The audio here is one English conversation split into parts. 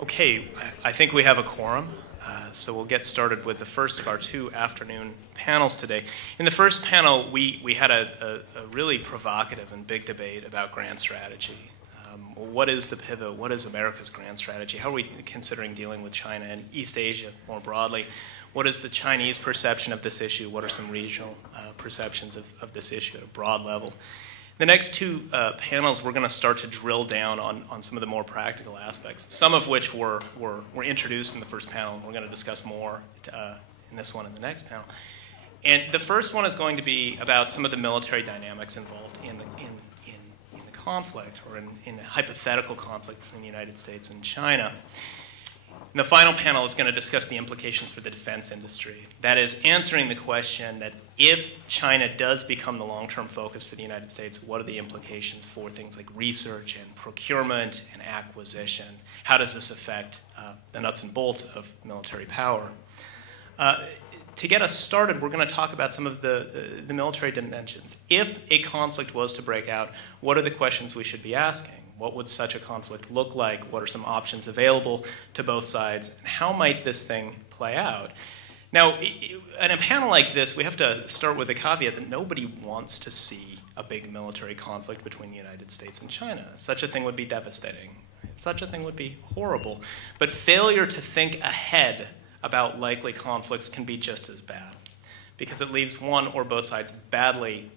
Okay, I think we have a quorum, so we'll get started with the first of our two afternoon panels today. In the first panel, we had a really provocative and big debate about grand strategy. What is the pivot? What is America's grand strategy? How are we considering dealing with China and East Asia more broadly? What is the Chinese perception of this issue? What are some regional perceptions of this issue at a broad level? The next two panels, we're going to start to drill down on some of the more practical aspects, some of which were introduced in the first panel, and we're going to discuss more in this one and the next panel. And the first one is going to be about some of the military dynamics involved in the conflict, or in the hypothetical conflict between the United States and China. And the final panel is going to discuss the implications for the defense industry. That is, answering the question that if China does become the long-term focus for the United States, what are the implications for things like research and procurement and acquisition? How does this affect the nuts and bolts of military power? To get us started, we're going to talk about some of the military dimensions. If a conflict was to break out, what are the questions we should be asking? What would such a conflict look like? What are some options available to both sides? And how might this thing play out? Now, in a panel like this, we have to start with the caveat that nobody wants to see a big military conflict between the United States and China. Such a thing would be devastating. Such a thing would be horrible. But failure to think ahead about likely conflicts can be just as bad, because it leaves one or both sides badly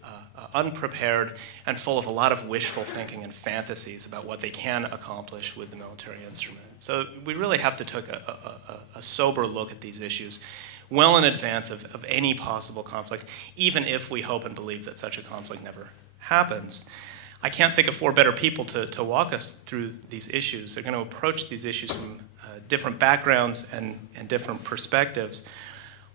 unprepared and full of a lot of wishful thinking and fantasies about what they can accomplish with the military instrument. So we really have to take a sober look at these issues well in advance of any possible conflict, even if we hope and believe that such a conflict never happens. I can't think of four better people to walk us through these issues. They're going to approach these issues from different backgrounds and different perspectives.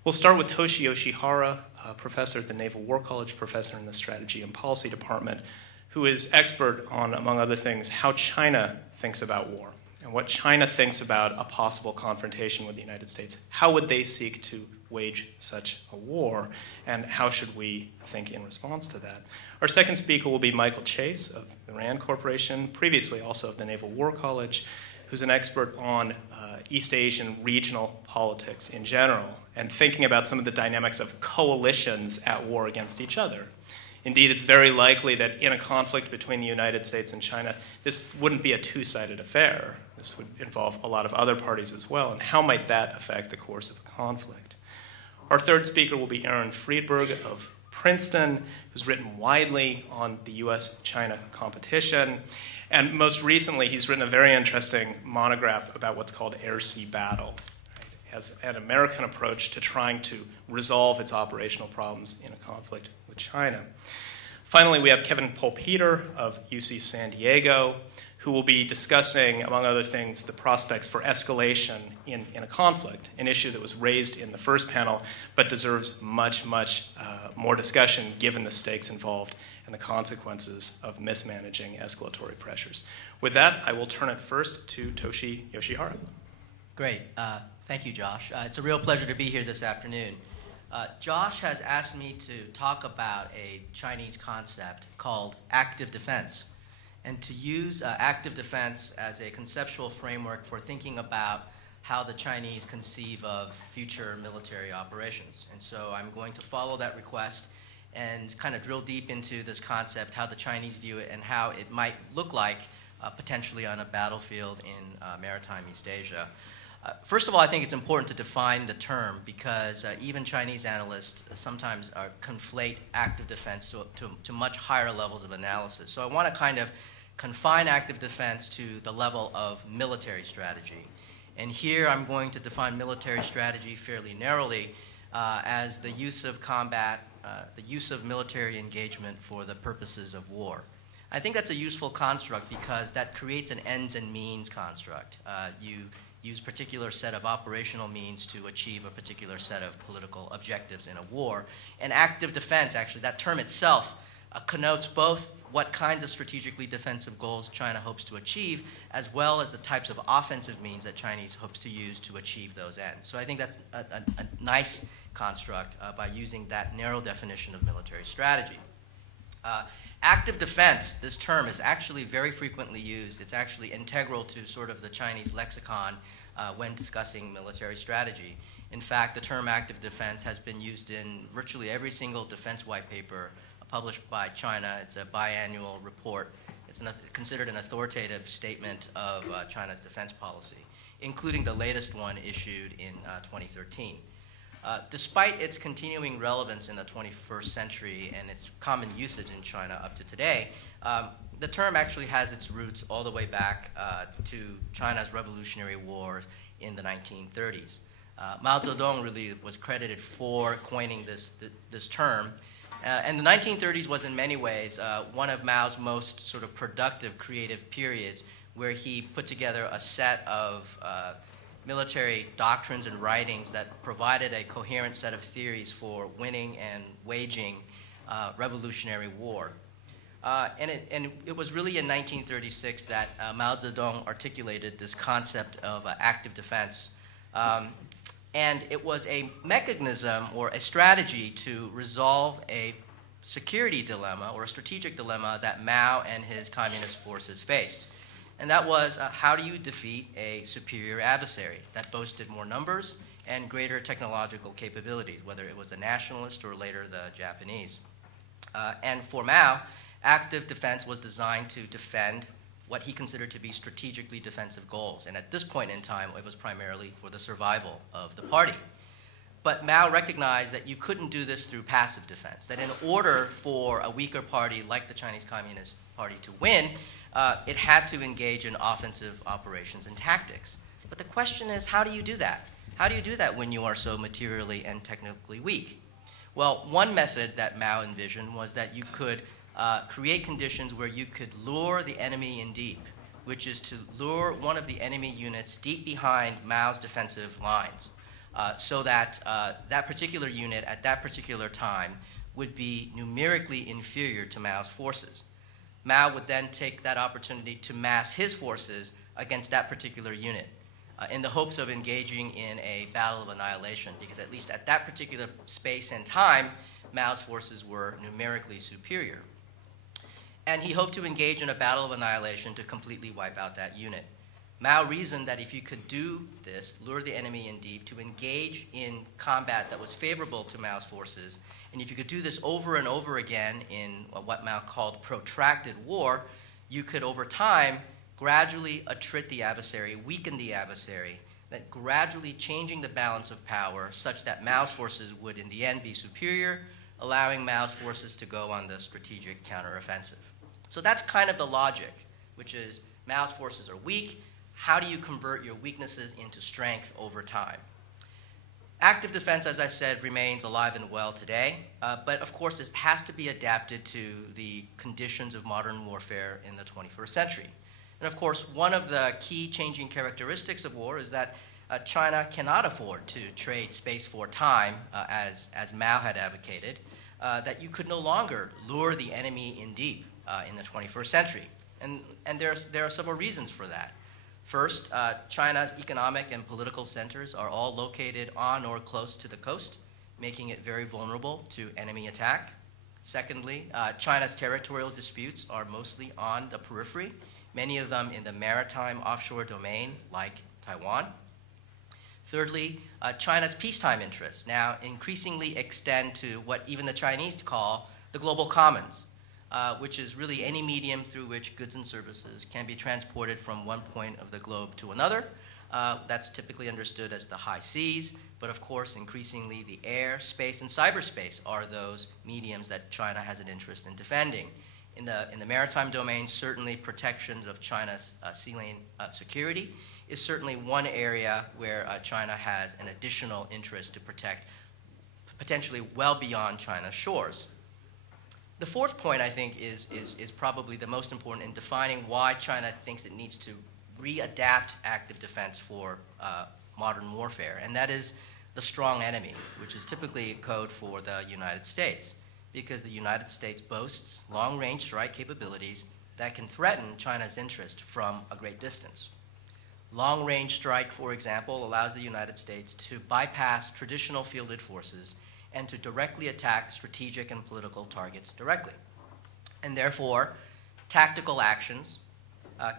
We'll start with Toshi Yoshihara, professor at the Naval War College, professor in the Strategy and Policy Department, who is expert on, among other things, how China thinks about war and what China thinks about a possible confrontation with the United States. How would they seek to wage such a war, and how should we think in response to that? Our second speaker will be Michael Chase of the RAND Corporation, previously also of the Naval War College, who's an expert on East Asian regional politics in general, and thinking about some of the dynamics of coalitions at war against each other. Indeed, it's very likely that in a conflict between the United States and China, this wouldn't be a two-sided affair. This would involve a lot of other parties as well, and how might that affect the course of the conflict? Our third speaker will be Aaron Friedberg of Princeton, who's written widely on the US-China competition. And most recently, he's written a very interesting monograph about what's called air-sea battle. It has an American approach to trying to resolve its operational problems in a conflict with China. Finally, we have Kevin Pollpeter of UC San Diego, who will be discussing, among other things, the prospects for escalation in a conflict, an issue that was raised in the first panel, but deserves much, much more discussion given the stakes involved and the consequences of mismanaging escalatory pressures. With that, I will turn it first to Toshi Yoshihara. Great. Thank you, Josh. It's a real pleasure to be here this afternoon. Josh has asked me to talk about a Chinese concept called active defense, and to use active defense as a conceptual framework for thinking about how the Chinese conceive of future military operations. And so I'm going to follow that request and kind of drill deep into this concept, how the Chinese view it, and how it might look like potentially on a battlefield in maritime East Asia. First of all, I think it's important to define the term, because even Chinese analysts sometimes conflate active defense to much higher levels of analysis. So I want to kind of confine active defense to the level of military strategy. And here I'm going to define military strategy fairly narrowly as the use of combat, the use of military engagement for the purposes of war. I think that's a useful construct because that creates an ends and means construct. You use a particular set of operational means to achieve a particular set of political objectives in a war. And active defense, actually, that term itself connotes both what kinds of strategically defensive goals China hopes to achieve, as well as the types of offensive means that Chinese hopes to use to achieve those ends. So I think that's a nice construct by using that narrow definition of military strategy. Active defense, this term, is actually very frequently used. It's actually integral to sort of the Chinese lexicon when discussing military strategy. In fact, the term active defense has been used in virtually every single defense white paper published by China. It's a biannual report. It's considered an authoritative statement of China's defense policy, including the latest one issued in 2013. Despite its continuing relevance in the 21st century and its common usage in China up to today, the term actually has its roots all the way back to China's Revolutionary Wars in the 1930s. Mao Zedong really was credited for coining this term. And the 1930s was in many ways one of Mao's most sort of productive creative periods, where he put together a set of military doctrines and writings that provided a coherent set of theories for winning and waging revolutionary war. And it was really in 1936 that Mao Zedong articulated this concept of active defense. And it was a mechanism or a strategy to resolve a security dilemma or a strategic dilemma that Mao and his communist forces faced. And that was, how do you defeat a superior adversary that boasted more numbers and greater technological capabilities, whether it was the nationalist or later the Japanese? And for Mao, active defense was designed to defend what he considered to be strategically defensive goals. And at this point in time, it was primarily for the survival of the party. But Mao recognized that you couldn't do this through passive defense, that in order for a weaker party like the Chinese Communist Party to win, it had to engage in offensive operations and tactics. But the question is, how do you do that? How do you do that when you are so materially and technically weak? Well, one method that Mao envisioned was that you could create conditions where you could lure the enemy in deep, which is to lure one of the enemy units deep behind Mao's defensive lines, so that that particular unit at that particular time would be numerically inferior to Mao's forces. Mao would then take that opportunity to mass his forces against that particular unit in the hopes of engaging in a battle of annihilation, because at least at that particular space and time, Mao's forces were numerically superior. And he hoped to engage in a battle of annihilation to completely wipe out that unit. Mao reasoned that if you could do this, lure the enemy in deep, to engage in combat that was favorable to Mao's forces, and if you could do this over and over again in what Mao called protracted war, you could, over time, gradually attrit the adversary, weaken the adversary, that gradually changing the balance of power such that Mao's forces would, in the end, be superior, allowing Mao's forces to go on the strategic counteroffensive. So that's kind of the logic, which is Mao's forces are weak. How do you convert your weaknesses into strength over time? Active defense, as I said, remains alive and well today, but of course it has to be adapted to the conditions of modern warfare in the 21st century. And of course, one of the key changing characteristics of war is that China cannot afford to trade space for time, as Mao had advocated, that you could no longer lure the enemy in deep in the 21st century. And there are several reasons for that. First, China's economic and political centers are all located on or close to the coast, making it very vulnerable to enemy attack. Secondly, China's territorial disputes are mostly on the periphery, many of them in the maritime offshore domain, like Taiwan. Thirdly, China's peacetime interests now increasingly extend to what even the Chinese call the global commons, which is really any medium through which goods and services can be transported from one point of the globe to another. That's typically understood as the high seas, but of course, increasingly the air, space, and cyberspace are those mediums that China has an interest in defending. In the maritime domain, certainly protections of China's sea lane security is certainly one area where China has an additional interest to protect, potentially well beyond China's shores. The fourth point, I think, is probably the most important in defining why China thinks it needs to readapt active defense for modern warfare, and that is the strong enemy, which is typically code for the United States, because the United States boasts long-range strike capabilities that can threaten China's interest from a great distance. Long-range strike, for example, allows the United States to bypass traditional fielded forces and to directly attack strategic and political targets directly. And therefore, tactical actions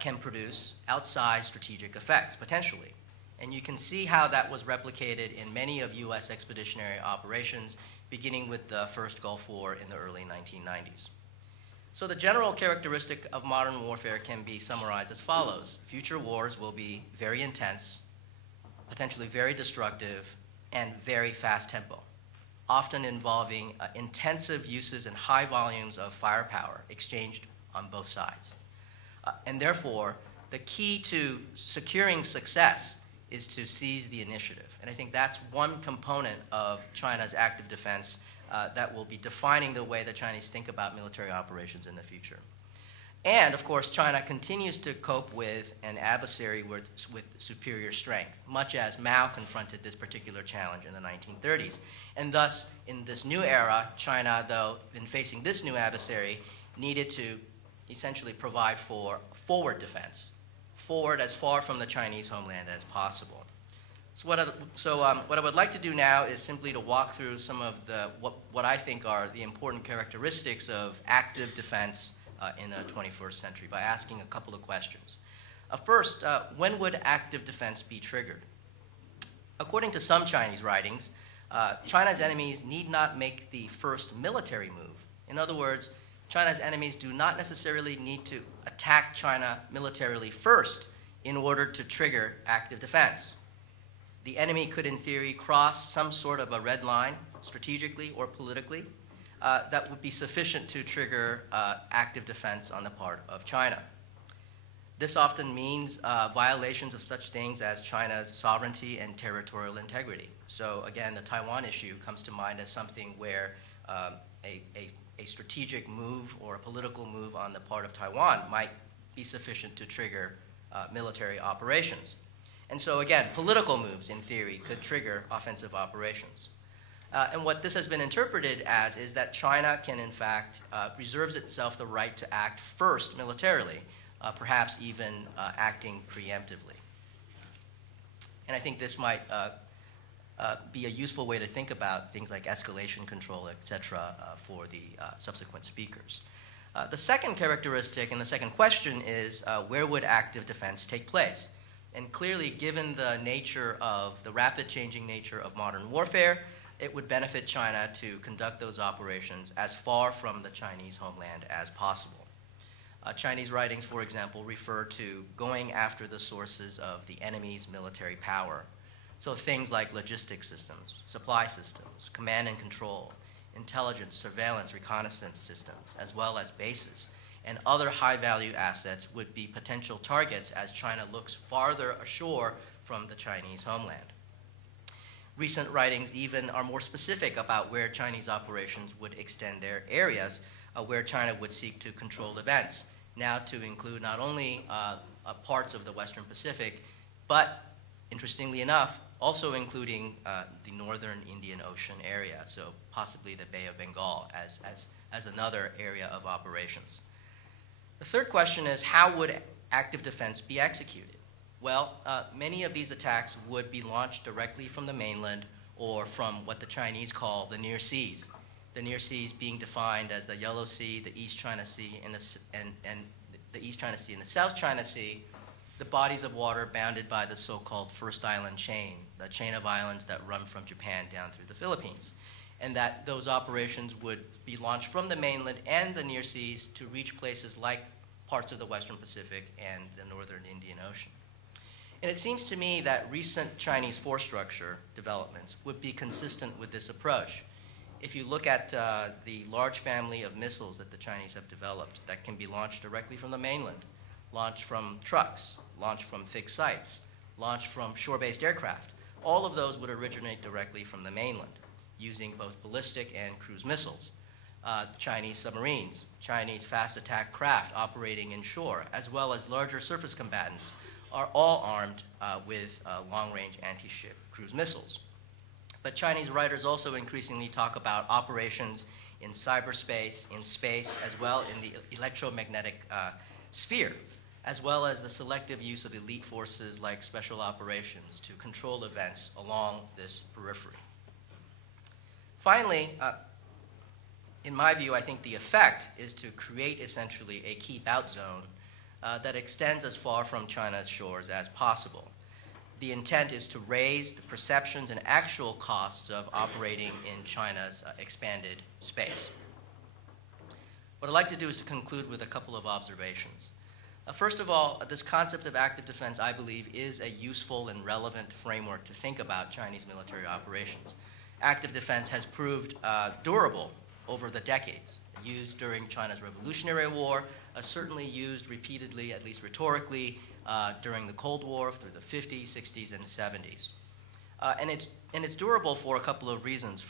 can produce outsized strategic effects, potentially. And you can see how that was replicated in many of U.S. expeditionary operations, beginning with the first Gulf War in the early 1990s. So the general characteristic of modern warfare can be summarized as follows. Future wars will be very intense, potentially very destructive, and very fast tempo, often involving intensive uses and high volumes of firepower exchanged on both sides. And therefore, the key to securing success is to seize the initiative. And I think that's one component of China's active defense that will be defining the way the Chinese think about military operations in the future. And, of course, China continues to cope with an adversary with superior strength, much as Mao confronted this particular challenge in the 1930s. And thus, in this new era, China, though, in facing this new adversary, needed to essentially provide for forward defense, forward as far from the Chinese homeland as possible. So what I would like to do now is simply to walk through some of what I think are the important characteristics of active defense in the 21st century by asking a couple of questions. First, when would active defense be triggered? According to some Chinese writings, China's enemies need not make the first military move. In other words, China's enemies do not necessarily need to attack China militarily first in order to trigger active defense. The enemy could, in theory, cross some sort of a red line, strategically or politically, that would be sufficient to trigger active defense on the part of China. This often means violations of such things as China's sovereignty and territorial integrity. So again, the Taiwan issue comes to mind as something where a strategic move or a political move on the part of Taiwan might be sufficient to trigger military operations. And so again, political moves, in theory, could trigger offensive operations. And what this has been interpreted as is that China can, in fact, reserves itself the right to act first militarily, perhaps even acting preemptively. And I think this might be a useful way to think about things like escalation control, et cetera, for the subsequent speakers. The second characteristic and the second question is, where would active defense take place? And clearly, given the nature of the rapid changing nature of modern warfare, it would benefit China to conduct those operations as far from the Chinese homeland as possible. Chinese writings, for example, refer to going after the sources of the enemy's military power. So things like logistics systems, supply systems, command and control, intelligence, surveillance, reconnaissance systems, as well as bases, and other high-value assets would be potential targets as China looks farther ashore from the Chinese homeland. Recent writings even are more specific about where Chinese operations would extend their areas, where China would seek to control events, now to include not only parts of the Western Pacific, but, interestingly enough, also including the northern Indian Ocean area, so possibly the Bay of Bengal as another area of operations. The third question is, how would active defense be executed? Well, many of these attacks would be launched directly from the mainland or from what the Chinese call the near seas. The near seas being defined as the Yellow Sea, the East China Sea, and the East China Sea and the South China Sea, the bodies of water bounded by the so-called First Island chain, the chain of islands that run from Japan down through the Philippines, and that those operations would be launched from the mainland and the near seas to reach places like parts of the Western Pacific and the northern Indian Ocean. And it seems to me that recent Chinese force structure developments would be consistent with this approach. If you look at the large family of missiles that the Chinese have developed that can be launched directly from the mainland, launched from trucks, launched from fixed sites, launched from shore-based aircraft, all of those would originate directly from the mainland, using both ballistic and cruise missiles. Chinese submarines, Chinese fast attack craft operating inshore, as well as larger surface combatants, are all armed with long-range anti-ship cruise missiles. But Chinese writers also increasingly talk about operations in cyberspace, in space, as well in the electromagnetic sphere, as well as the selective use of elite forces like special operations to control events along this periphery. Finally, In my view, I think the effect is to create essentially a keep-out zone that extends as far from China's shores as possible. The intent is to raise the perceptions and actual costs of operating in China's expanded space. What I'd like to do is to conclude with a couple of observations. First of all, this concept of active defense, I believe, is a useful and relevant framework to think about Chinese military operations. Active defense has proved durable over the decades, used during China's Revolutionary War, certainly used repeatedly, at least rhetorically, during the Cold War through the 50s, 60s, and 70s. And it's durable for a couple of reasons.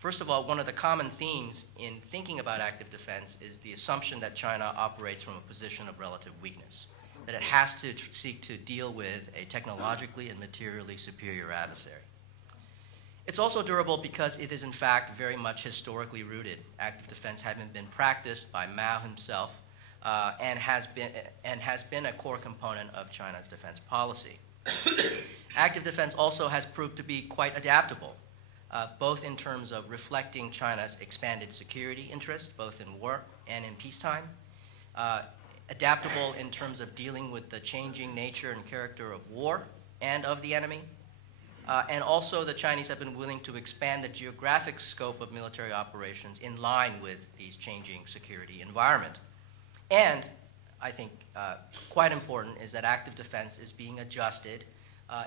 First of all, one of the common themes in thinking about active defense is the assumption that China operates from a position of relative weakness, that it has to seek to deal with a technologically and materially superior adversary. It's also durable because it is, in fact, very much historically rooted. Active defense having been practiced by Mao himself and has been a core component of China's defense policy. Active defense also has proved to be quite adaptable, both in terms of reflecting China's expanded security interests, both in war and in peacetime, adaptable in terms of dealing with the changing nature and character of war and of the enemy, and also the Chinese have been willing to expand the geographic scope of military operations in line with these changing security environment. And I think quite important is that active defense is being adjusted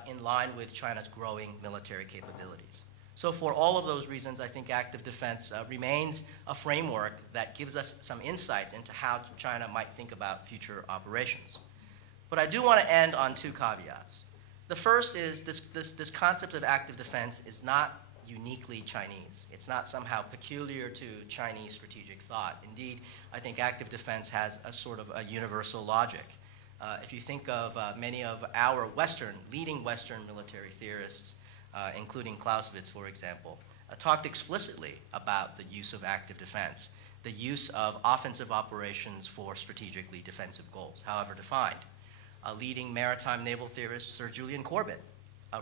in line with China's growing military capabilities. So for all of those reasons, I think active defense remains a framework that gives us some insights into how China might think about future operations. But I do want to end on two caveats. The first is this concept of active defense is not uniquely Chinese. It's not somehow peculiar to Chinese strategic thought. Indeed, I think active defense has a sort of a universal logic. If you think of many of our leading Western military theorists, including Clausewitz, for example, talked explicitly about the use of active defense, the use of offensive operations for strategically defensive goals, however defined. A leading maritime naval theorist, Sir Julian Corbett,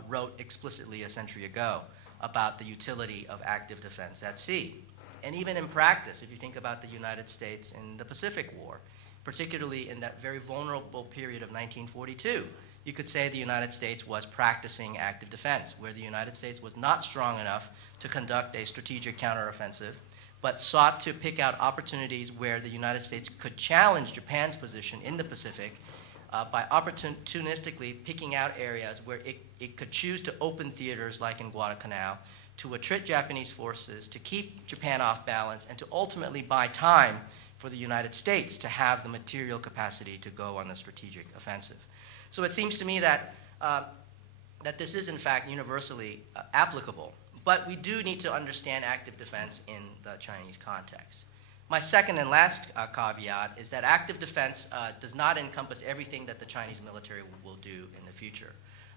wrote explicitly a century ago about the utility of active defense at sea. And even in practice, if you think about the United States in the Pacific War, particularly in that very vulnerable period of 1942, you could say the United States was practicing active defense, where the United States was not strong enough to conduct a strategic counteroffensive, but sought to pick out opportunities where the United States could challenge Japan's position in the Pacific by opportunistically picking out areas where it could choose to open theaters like in Guadalcanal, to attrit Japanese forces, to keep Japan off balance, and to ultimately buy time for the United States to have the material capacity to go on the strategic offensive. So it seems to me that this is, in fact, universally applicable. But we do need to understand active defense in the Chinese context. My second and last caveat is that active defense does not encompass everything that the Chinese military will do in the future.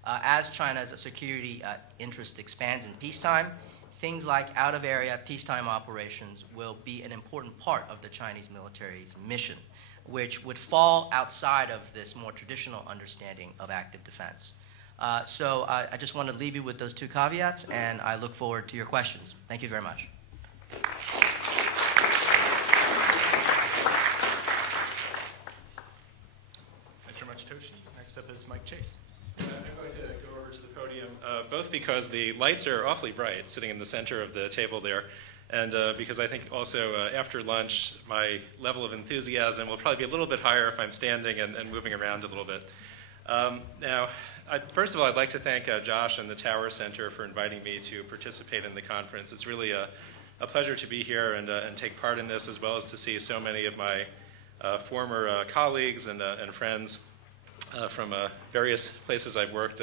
As China's security interest expands in peacetime, things like out-of-area peacetime operations will be an important part of the Chinese military's mission, which would fall outside of this more traditional understanding of active defense. So I just want to leave you with those two caveats, and I look forward to your questions. Thank you very much. Thanks very much, Toshi. Next up is Mike Chase. I'm going to go over to the podium, both because the lights are awfully bright sitting in the center of the table there, and because I think also after lunch, my level of enthusiasm will probably be a little bit higher if I'm standing and moving around a little bit. Now, first of all, I'd like to thank Josh and the Tower Center for inviting me to participate in the conference. It's really a pleasure to be here and take part in this, as well as to see so many of my former colleagues and friends from various places I've worked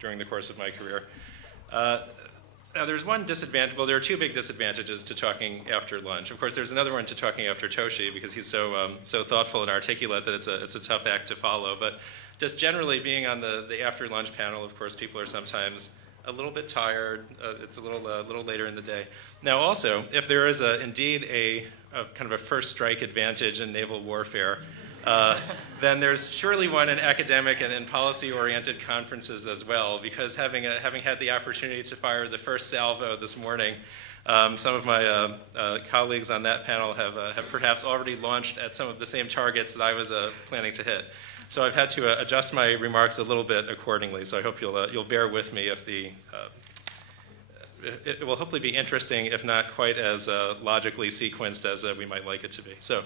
during the course of my career. Now, there's one disadvantage. Well, there are two big disadvantages to talking after lunch. Of course, there's another one to talking after Toshi, because he's so thoughtful and articulate that it's a tough act to follow. But just generally being on the after lunch panel, of course, people are sometimes a little bit tired. It's a little later in the day. Now, also, if there is indeed a kind of a first strike advantage in naval warfare, then there's surely one in academic and in policy-oriented conferences as well, because having had the opportunity to fire the first salvo this morning, some of my colleagues on that panel have perhaps already launched at some of the same targets that I was planning to hit. So I've had to adjust my remarks a little bit accordingly. So I hope you'll bear with me if it will hopefully be interesting, if not quite as logically sequenced as we might like it to be. So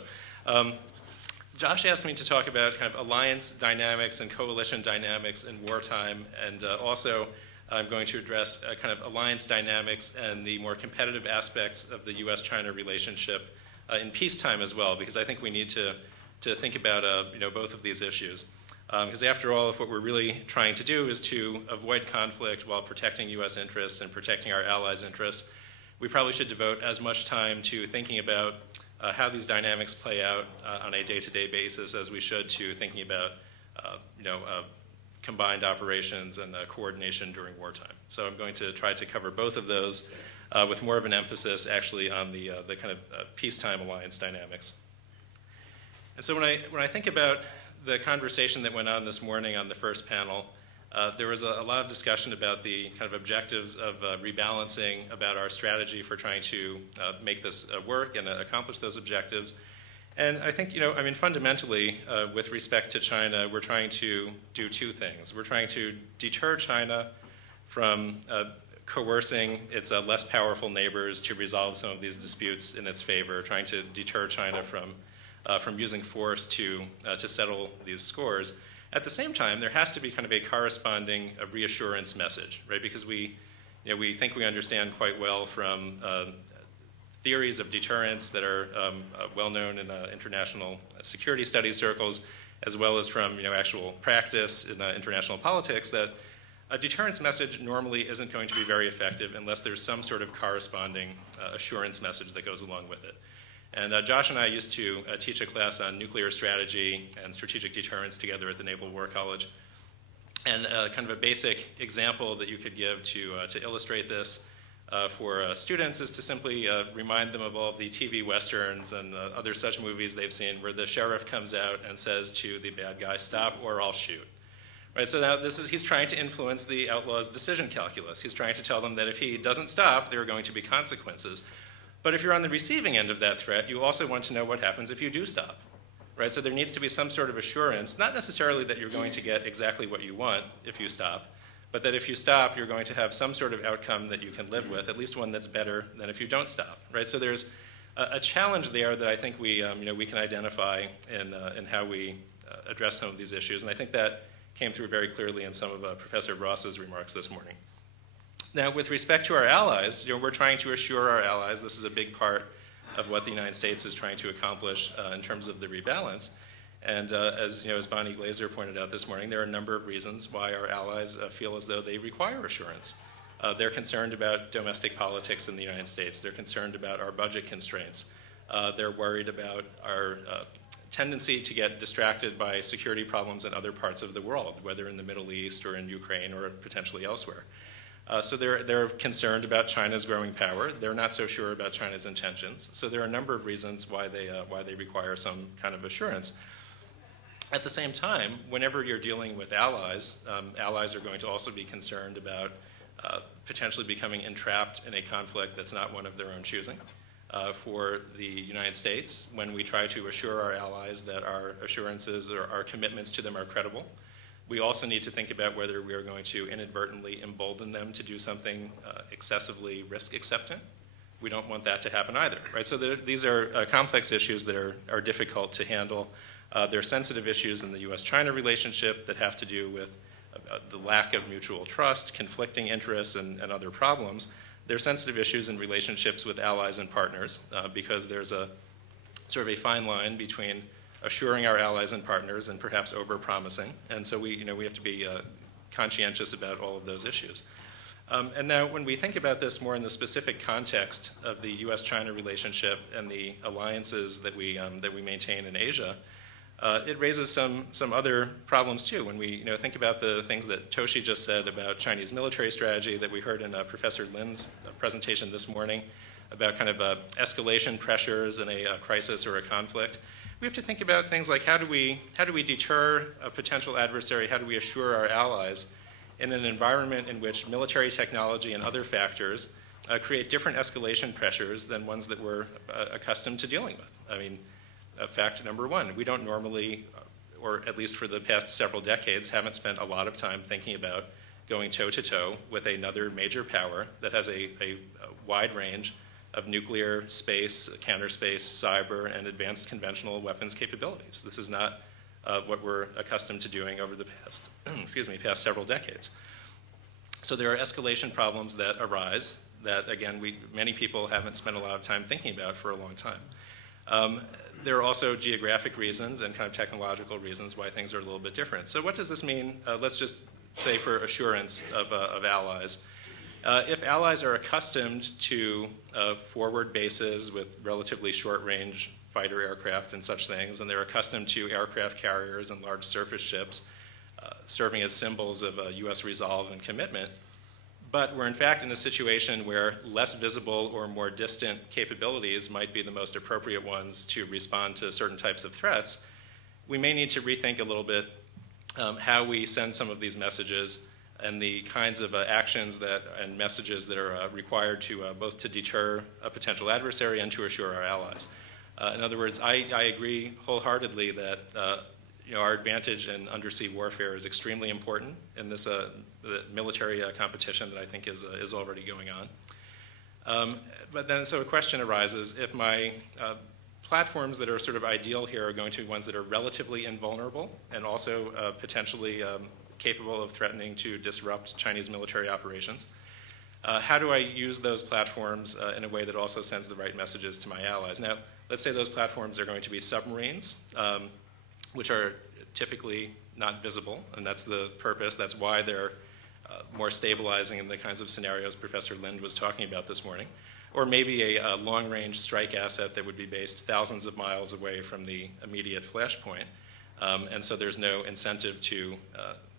Josh asked me to talk about kind of alliance dynamics and coalition dynamics in wartime, and also I'm going to address kind of alliance dynamics and the more competitive aspects of the U.S.-China relationship in peacetime as well, because I think we need to think about both of these issues. Because after all, if what we're really trying to do is to avoid conflict while protecting U.S. interests and protecting our allies' interests, we probably should devote as much time to thinking about how these dynamics play out on a day-to-day basis as we should to thinking about combined operations and coordination during wartime. So I'm going to try to cover both of those with more of an emphasis actually on the kind of peacetime alliance dynamics. And so when I think about the conversation that went on this morning on the first panel, there was a lot of discussion about the kind of objectives of rebalancing, about our strategy for trying to make this work and accomplish those objectives. And I think, fundamentally, with respect to China, we're trying to do two things. We're trying to deter China from coercing its less powerful neighbors to resolve some of these disputes in its favor, trying to deter China from using force to settle these scores. At the same time, there has to be kind of a corresponding reassurance message, right? Because we think we understand quite well from theories of deterrence that are well known in international security studies circles, as well as from actual practice in international politics, that a deterrence message normally isn't going to be very effective unless there's some sort of corresponding assurance message that goes along with it. And Josh and I used to teach a class on nuclear strategy and strategic deterrence together at the Naval War College. And kind of a basic example that you could give to illustrate this for students is to simply remind them of all of the TV westerns and other such movies they've seen where the sheriff comes out and says to the bad guy, "Stop or I'll shoot." Right, so now he's trying to influence the outlaw's decision calculus. He's trying to tell them that if he doesn't stop, there are going to be consequences. But if you're on the receiving end of that threat, you also want to know what happens if you do stop. Right, so there needs to be some sort of assurance, not necessarily that you're going to get exactly what you want if you stop, but that if you stop, you're going to have some sort of outcome that you can live with, at least one that's better than if you don't stop. Right, so there's a challenge there that I think we can identify in how we address some of these issues, and I think that came through very clearly in some of Professor Ross's remarks this morning. Now, with respect to our allies, we're trying to assure our allies. This is a big part of what the United States is trying to accomplish in terms of the rebalance. And as Bonnie Glaser pointed out this morning, there are a number of reasons why our allies feel as though they require assurance. They're concerned about domestic politics in the United States. They're concerned about our budget constraints. They're worried about our tendency to get distracted by security problems in other parts of the world, whether in the Middle East or in Ukraine or potentially elsewhere. So they're concerned about China's growing power. They're not so sure about China's intentions. So there are a number of reasons why they require some kind of assurance. At the same time, whenever you're dealing with allies, allies are going to also be concerned about potentially becoming entrapped in a conflict that's not one of their own choosing. For the United States, when we try to assure our allies that our assurances or our commitments to them are credible, we also need to think about whether we are going to inadvertently embolden them to do something excessively risk-acceptant. We don't want that to happen either, right? So these are complex issues that are difficult to handle. They're sensitive issues in the U.S.-China relationship that have to do with the lack of mutual trust, conflicting interests, and other problems. They're sensitive issues in relationships with allies and partners because there's a sort of a fine line between assuring our allies and partners and perhaps over-promising. And so we have to be conscientious about all of those issues. And now when we think about this more in the specific context of the U.S.-China relationship and the alliances that we maintain in Asia, it raises some other problems too. When we think about the things that Toshi just said about Chinese military strategy that we heard in Professor Lin's presentation this morning about kind of escalation pressures in a crisis or a conflict, we have to think about things like how do we deter a potential adversary, how do we assure our allies in an environment in which military technology and other factors create different escalation pressures than ones that we're accustomed to dealing with. I mean, fact number one, we don't normally, or at least for the past several decades, haven't spent a lot of time thinking about going toe-to-toe with another major power that has a wide range of nuclear, space, counterspace, cyber, and advanced conventional weapons capabilities. This is not what we're accustomed to doing over the past, past several decades. So there are escalation problems that arise that, again, many people haven't spent a lot of time thinking about for a long time. There are also geographic reasons and kind of technological reasons why things are a little bit different. So what does this mean? Let's just say for assurance of allies. If allies are accustomed to forward bases with relatively short-range fighter aircraft and such things, and they're accustomed to aircraft carriers and large surface ships serving as symbols of U.S. resolve and commitment, but we're in fact in a situation where less visible or more distant capabilities might be the most appropriate ones to respond to certain types of threats, we may need to rethink a little bit how we send some of these messages and the kinds of actions and messages that are required to both to deter a potential adversary and to assure our allies. In other words, I agree wholeheartedly that our advantage in undersea warfare is extremely important in this military competition that I think is already going on. But then so a question arises, if my platforms that are sort of ideal here are going to be ones that are relatively invulnerable and also potentially capable of threatening to disrupt Chinese military operations, how do I use those platforms in a way that also sends the right messages to my allies? Now, let's say those platforms are going to be submarines, which are typically not visible, and that's the purpose. That's why they're more stabilizing in the kinds of scenarios Professor Lind was talking about this morning. Or maybe a long-range strike asset that would be based thousands of miles away from the immediate flashpoint. And so there's no incentive to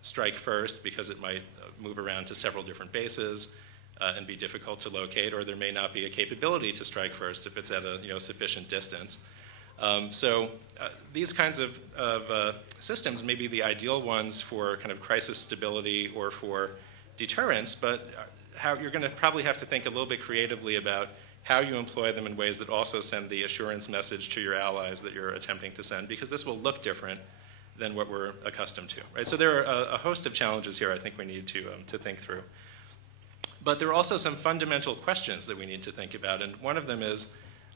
strike first because it might move around to several different bases and be difficult to locate, or there may not be a capability to strike first if it's at a sufficient distance. So these kinds of systems may be the ideal ones for kind of crisis stability or for deterrence, but you're going to probably have to think a little bit creatively about how you employ them in ways that also send the assurance message to your allies that you're attempting to send, because this will look different than what we're accustomed to. Right? So there are a host of challenges here I think we need to think through. But there are also some fundamental questions that we need to think about, and one of them is,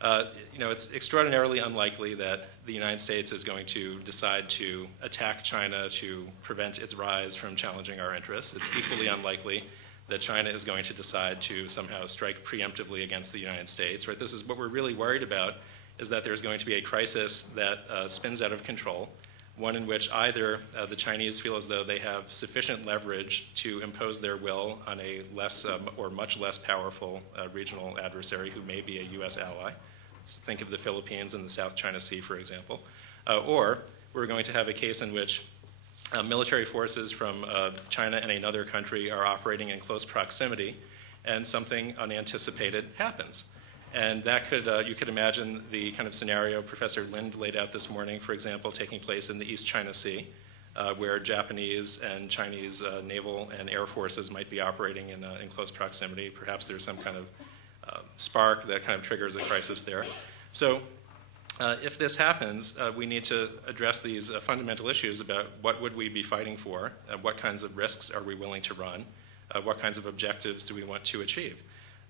it's extraordinarily unlikely that the United States is going to decide to attack China to prevent its rise from challenging our interests. It's equally unlikely that China is going to decide to somehow strike preemptively against the United States. Right? This is what we're really worried about, is that there's going to be a crisis that spins out of control, one in which either the Chinese feel as though they have sufficient leverage to impose their will on a less or much less powerful regional adversary who may be a U.S. ally. Let's think of the Philippines and the South China Sea, for example. Or we're going to have a case in which military forces from China and another country are operating in close proximity, and something unanticipated happens. And that could, you could imagine the kind of scenario Professor Lind laid out this morning, for example, taking place in the East China Sea, where Japanese and Chinese naval and air forces might be operating in close proximity. Perhaps there's some kind of spark that kind of triggers a crisis there. So if this happens, we need to address these fundamental issues about what would we be fighting for, what kinds of risks are we willing to run, what kinds of objectives do we want to achieve.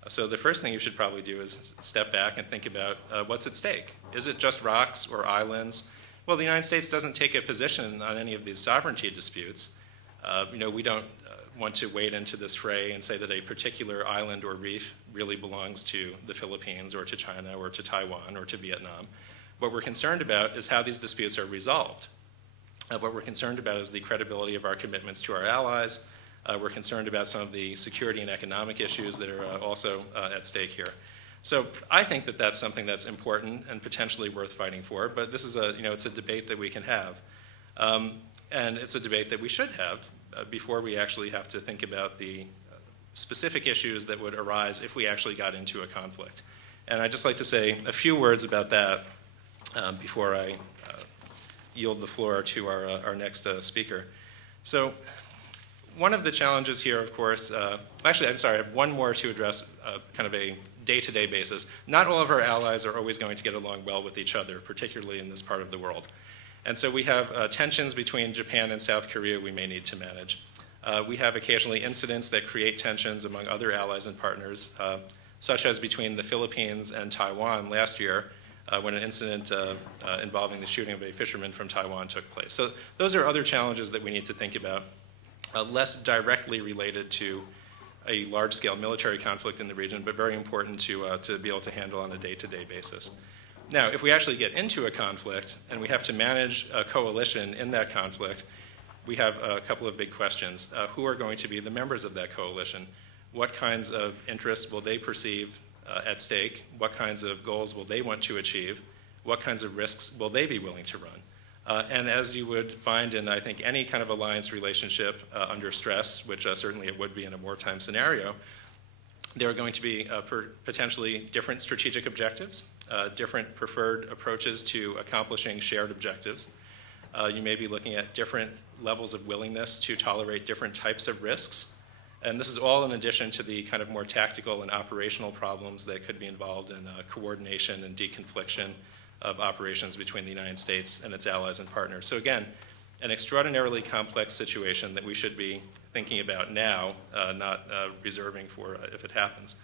So the first thing you should probably do is step back and think about what's at stake. Is it just rocks or islands? Well, the United States doesn't take a position on any of these sovereignty disputes. We don't want to wade into this fray and say that a particular island or reef really belongs to the Philippines or to China or to Taiwan or to Vietnam. What we're concerned about is how these disputes are resolved. What we're concerned about is the credibility of our commitments to our allies. We're concerned about some of the security and economic issues that are also at stake here. So I think that that's something that's important and potentially worth fighting for, but this is it's a debate that we can have. And it's a debate that we should have before we actually have to think about the specific issues that would arise if we actually got into a conflict. And I'd just like to say a few words about that before I yield the floor to our next speaker. So one of the challenges here, of course, actually, I'm sorry, I have one more to address, kind of a day-to-day basis. Not all of our allies are always going to get along well with each other, particularly in this part of the world. And so we have tensions between Japan and South Korea we may need to manage. We have occasionally incidents that create tensions among other allies and partners, such as between the Philippines and Taiwan last year, when an incident involving the shooting of a fisherman from Taiwan took place. So those are other challenges that we need to think about, less directly related to a large-scale military conflict in the region, but very important to be able to handle on a day-to-day basis. Now, if we actually get into a conflict and we have to manage a coalition in that conflict, we have a couple of big questions. Who are going to be the members of that coalition? What kinds of interests will they perceive at stake? What kinds of goals will they want to achieve? What kinds of risks will they be willing to run? And as you would find in, I think, any kind of alliance relationship under stress, which certainly it would be in a wartime scenario, there are going to be potentially different strategic objectives, different preferred approaches to accomplishing shared objectives. You may be looking at different levels of willingness to tolerate different types of risks. And this is all in addition to the kind of more tactical and operational problems that could be involved in coordination and deconfliction of operations between the United States and its allies and partners. So again, an extraordinarily complex situation that we should be thinking about now, not reserving for if it happens.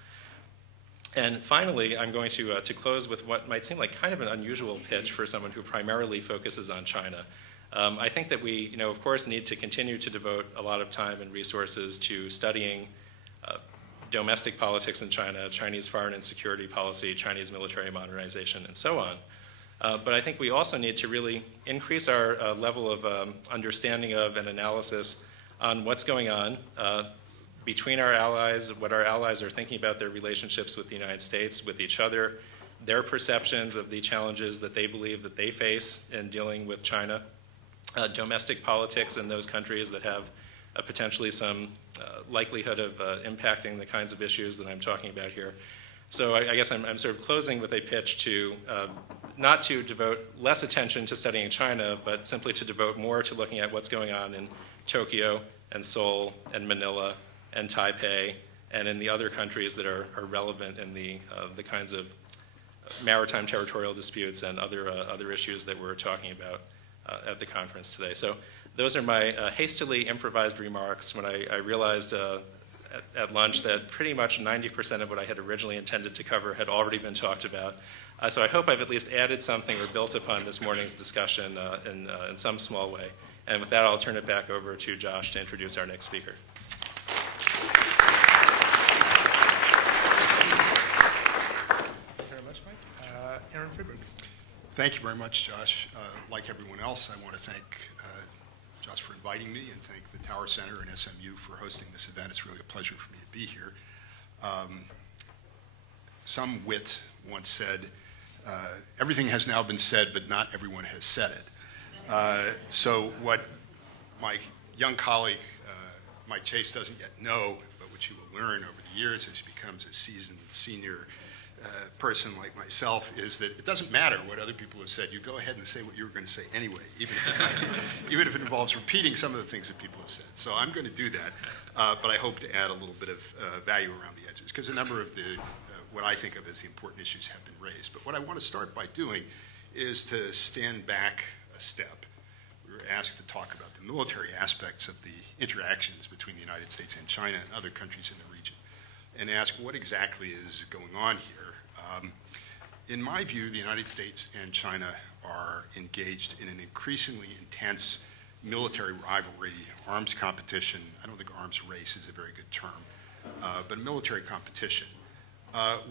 And finally, I'm going to close with what might seem like kind of an unusual pitch for someone who primarily focuses on China. I think that we, of course, need to continue to devote a lot of time and resources to studying domestic politics in China, Chinese foreign and security policy, Chinese military modernization, and so on. But I think we also need to really increase our level of understanding of and analysis on what's going on between our allies, what our allies are thinking about their relationships with the United States, with each other, their perceptions of the challenges that they believe that they face in dealing with China, domestic politics in those countries that have potentially some likelihood of impacting the kinds of issues that I'm talking about here. So I guess I'm sort of closing with a pitch to not to devote less attention to studying China, but simply to devote more to looking at what's going on in Tokyo and Seoul and Manila and Taipei and in the other countries that are relevant in the kinds of maritime territorial disputes and other issues that we're talking about at the conference today. So those are my hastily improvised remarks when I realized at lunch that pretty much 90% of what I had originally intended to cover had already been talked about. So I hope I've at least added something or built upon this morning's discussion in some small way. And with that, I'll turn it back over to Josh to introduce our next speaker. Thank you very much, Mike. Aaron Friedberg. Thank you very much, Josh. Like everyone else, I want to thank Josh for inviting me and thank the Tower Center and SMU for hosting this event. It's really a pleasure for me to be here. Some wit once said, everything has now been said, but not everyone has said it. So what my young colleague, Mike Chase, doesn't yet know, but which he will learn over the years as he becomes a seasoned senior person like myself, is that it doesn't matter what other people have said. You go ahead and say what you were going to say anyway, even if it involves repeating some of the things that people have said. So I'm going to do that, but I hope to add a little bit of value around the edges, because a number of the what I think of as the important issues have been raised. But what I want to start by doing is to stand back a step. We were asked to talk about the military aspects of the interactions between the United States and China and other countries in the region, and ask what exactly is going on here. In my view, the United States and China are engaged in an increasingly intense military rivalry, arms competition. I don't think arms race is a very good term, but a military competition,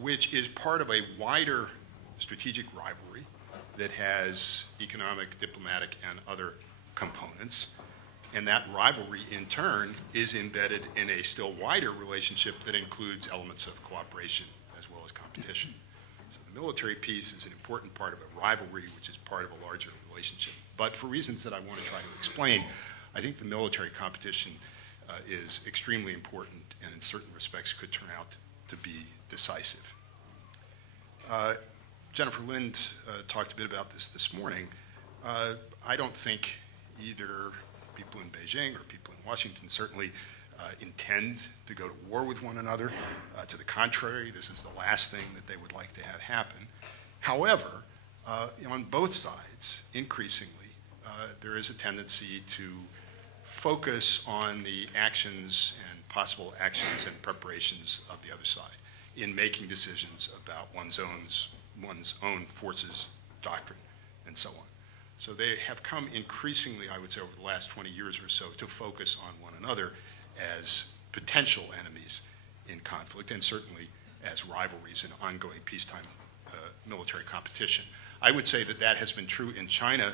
which is part of a wider strategic rivalry that has economic, diplomatic, and other components. And that rivalry, in turn, is embedded in a still wider relationship that includes elements of cooperation as well as competition. So the military piece is an important part of a rivalry, which is part of a larger relationship. But for reasons that I want to try to explain, I think the military competition is extremely important and in certain respects could turn out to be decisive. Jennifer Lind talked a bit about this morning. I don't think either people in Beijing or people in Washington certainly intend to go to war with one another. To the contrary, this is the last thing that they would like to have happen. However, on both sides, increasingly, there is a tendency to focus on the actions and possible actions and preparations of the other side in making decisions about one's own forces, doctrine, and so on. So they have come increasingly, I would say, over the last 20 years or so, to focus on one another as potential enemies in conflict, and certainly as rivalries in ongoing peacetime military competition. I would say that that has been true in China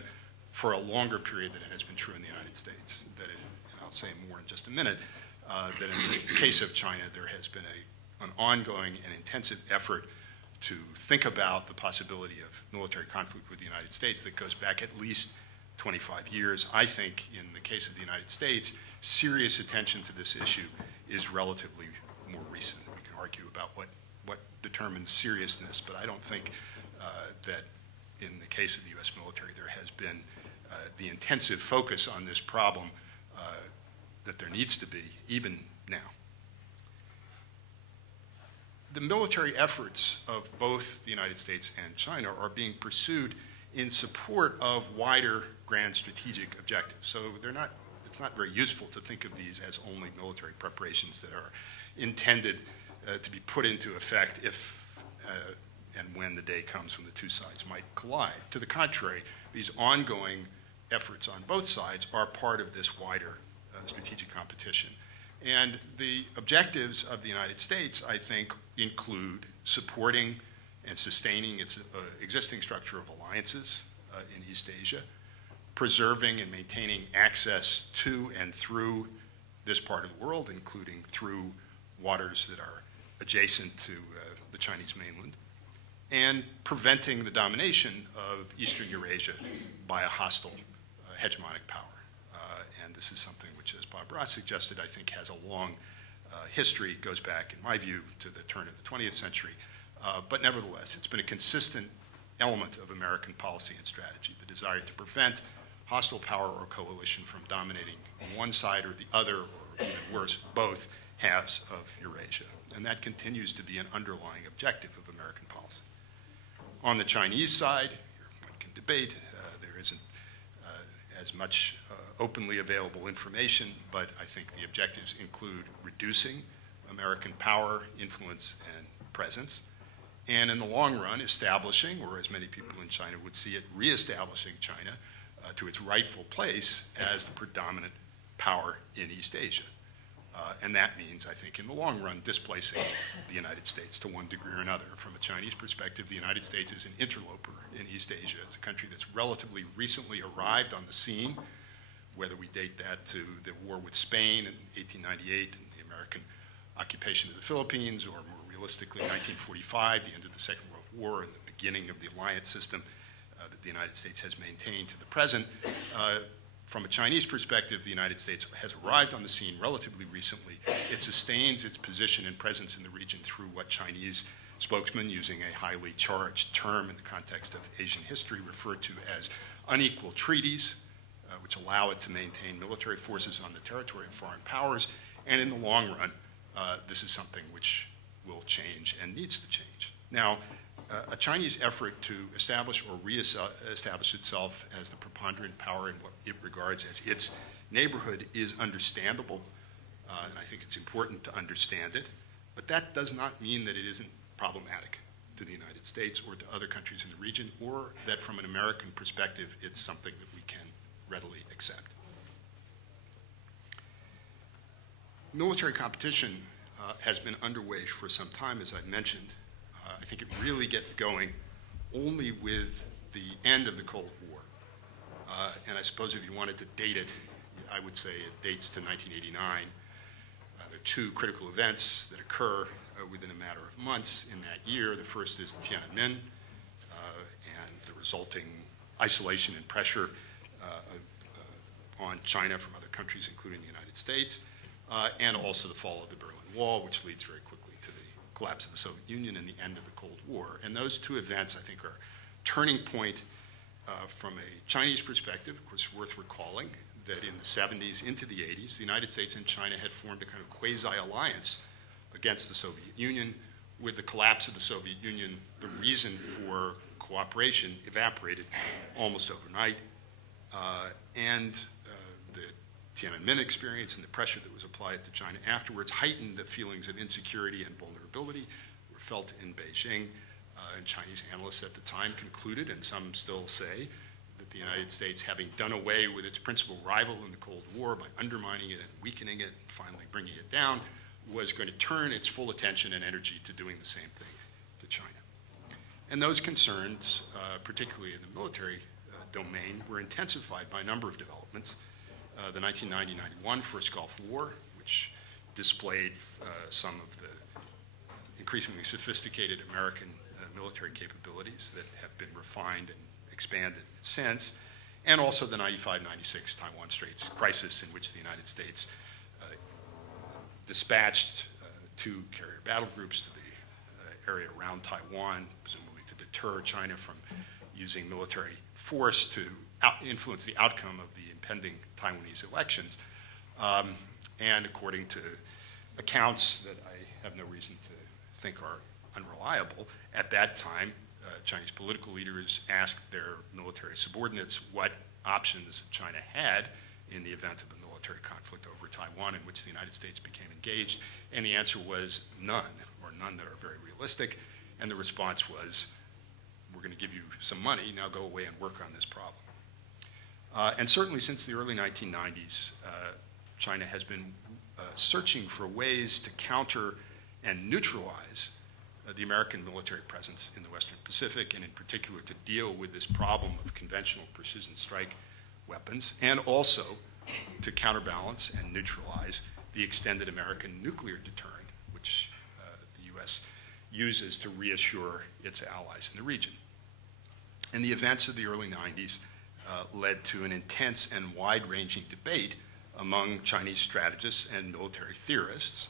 for a longer period than it has been true in the United States. That it, and I'll say more in just a minute, that in the case of China, there has been an ongoing and intensive effort to think about the possibility of military conflict with the United States that goes back at least 25 years. I think in the case of the United States, serious attention to this issue is relatively more recent. We can argue about what determines seriousness, but I don't think that in the case of the U.S. military there has been the intensive focus on this problem that there needs to be, even now. The military efforts of both the United States and China are being pursued in support of wider grand strategic objectives. So it's not very useful to think of these as only military preparations that are intended to be put into effect if and when the day comes when the two sides might collide. To the contrary, these ongoing efforts on both sides are part of this wider strategic competition. And the objectives of the United States, I think, include supporting and sustaining its existing structure of alliances in East Asia, preserving and maintaining access to and through this part of the world, including through waters that are adjacent to the Chinese mainland, and preventing the domination of Eastern Eurasia by a hostile hegemonic power. And this is something which, as Bob Ross suggested, I think has a long history, goes back, in my view, to the turn of the 20th century. But nevertheless, it's been a consistent element of American policy and strategy, the desire to prevent hostile power or coalition from dominating one side or the other, or even worse, both halves of Eurasia. And that continues to be an underlying objective of American policy. On the Chinese side, one can debate, there isn't as much openly available information, but I think the objectives include reducing American power, influence, and presence, and in the long run, establishing, or as many people in China would see it, reestablishing China to its rightful place as the predominant power in East Asia. And that means, I think, in the long run, displacing the United States to one degree or another. From a Chinese perspective, the United States is an interloper in East Asia. It's a country that's relatively recently arrived on the scene, whether we date that to the war with Spain in 1898 and the American occupation of the Philippines, or more realistically, 1945, the end of the Second World War and the beginning of the alliance system that the United States has maintained to the present. From a Chinese perspective, the United States has arrived on the scene relatively recently. It sustains its position and presence in the region through what Chinese spokesmen, using a highly charged term in the context of Asian history, refer to as unequal treaties, which allow it to maintain military forces on the territory of foreign powers. And in the long run, this is something which will change and needs to change. Now, a Chinese effort to establish or re-establish itself as the preponderant power in what it regards as its neighborhood is understandable, and I think it's important to understand it, but that does not mean that it isn't problematic to the United States or to other countries in the region, or that from an American perspective it's something that we can readily accept. Military competition has been underway for some time, as I've mentioned. I think it really gets going only with the end of the Cold War. And I suppose if you wanted to date it, I would say it dates to 1989. There are two critical events that occur within a matter of months in that year. The first is Tiananmen and the resulting isolation and pressure on China from other countries, including the United States, and also the fall of the Berlin Wall, which leads very quickly to the collapse of the Soviet Union and the end of the Cold War. And those two events, I think, are turning point From a Chinese perspective, of course, worth recalling that in the 70s into the 80s, the United States and China had formed a kind of quasi-alliance against the Soviet Union. With the collapse of the Soviet Union, the reason for cooperation evaporated almost overnight. The Tiananmen experience and the pressure that was applied to China afterwards heightened the feelings of insecurity and vulnerability were felt in Beijing. And Chinese analysts at the time concluded, and some still say, that the United States, having done away with its principal rival in the Cold War by undermining it and weakening it and finally bringing it down, was going to turn its full attention and energy to doing the same thing to China. And those concerns, particularly in the military domain, were intensified by a number of developments. The 1990-91 First Gulf War, which displayed some of the increasingly sophisticated American military capabilities that have been refined and expanded since, and also the 95-96 Taiwan Straits crisis, in which the United States dispatched two carrier battle groups to the area around Taiwan, presumably to deter China from using military force to influence the outcome of the impending Taiwanese elections. And according to accounts that I have no reason to think are unreliable, at that time, Chinese political leaders asked their military subordinates what options China had in the event of a military conflict over Taiwan in which the United States became engaged, and the answer was none, or none that are very realistic, and the response was, we're going to give you some money, now go away and work on this problem. And certainly since the early 1990s, China has been searching for ways to counter and neutralize the American military presence in the Western Pacific, and in particular to deal with this problem of conventional precision strike weapons, and also to counterbalance and neutralize the extended American nuclear deterrent, which the U.S. uses to reassure its allies in the region. And the events of the early 90s led to an intense and wide-ranging debate among Chinese strategists and military theorists.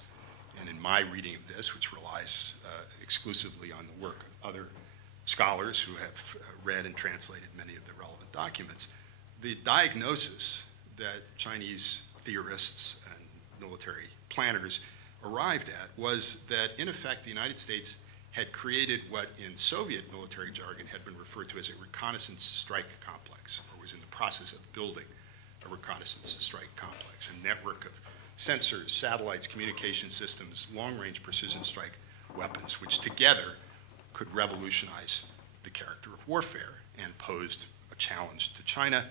And in my reading of this, which relies exclusively on the work of other scholars who have read and translated many of the relevant documents, the diagnosis that Chinese theorists and military planners arrived at was that, in effect, the United States had created what in Soviet military jargon had been referred to as a reconnaissance strike complex, or was in the process of building a reconnaissance strike complex, a network of sensors, satellites, communication systems, long-range precision strike weapons, which together could revolutionize the character of warfare and posed a challenge to China.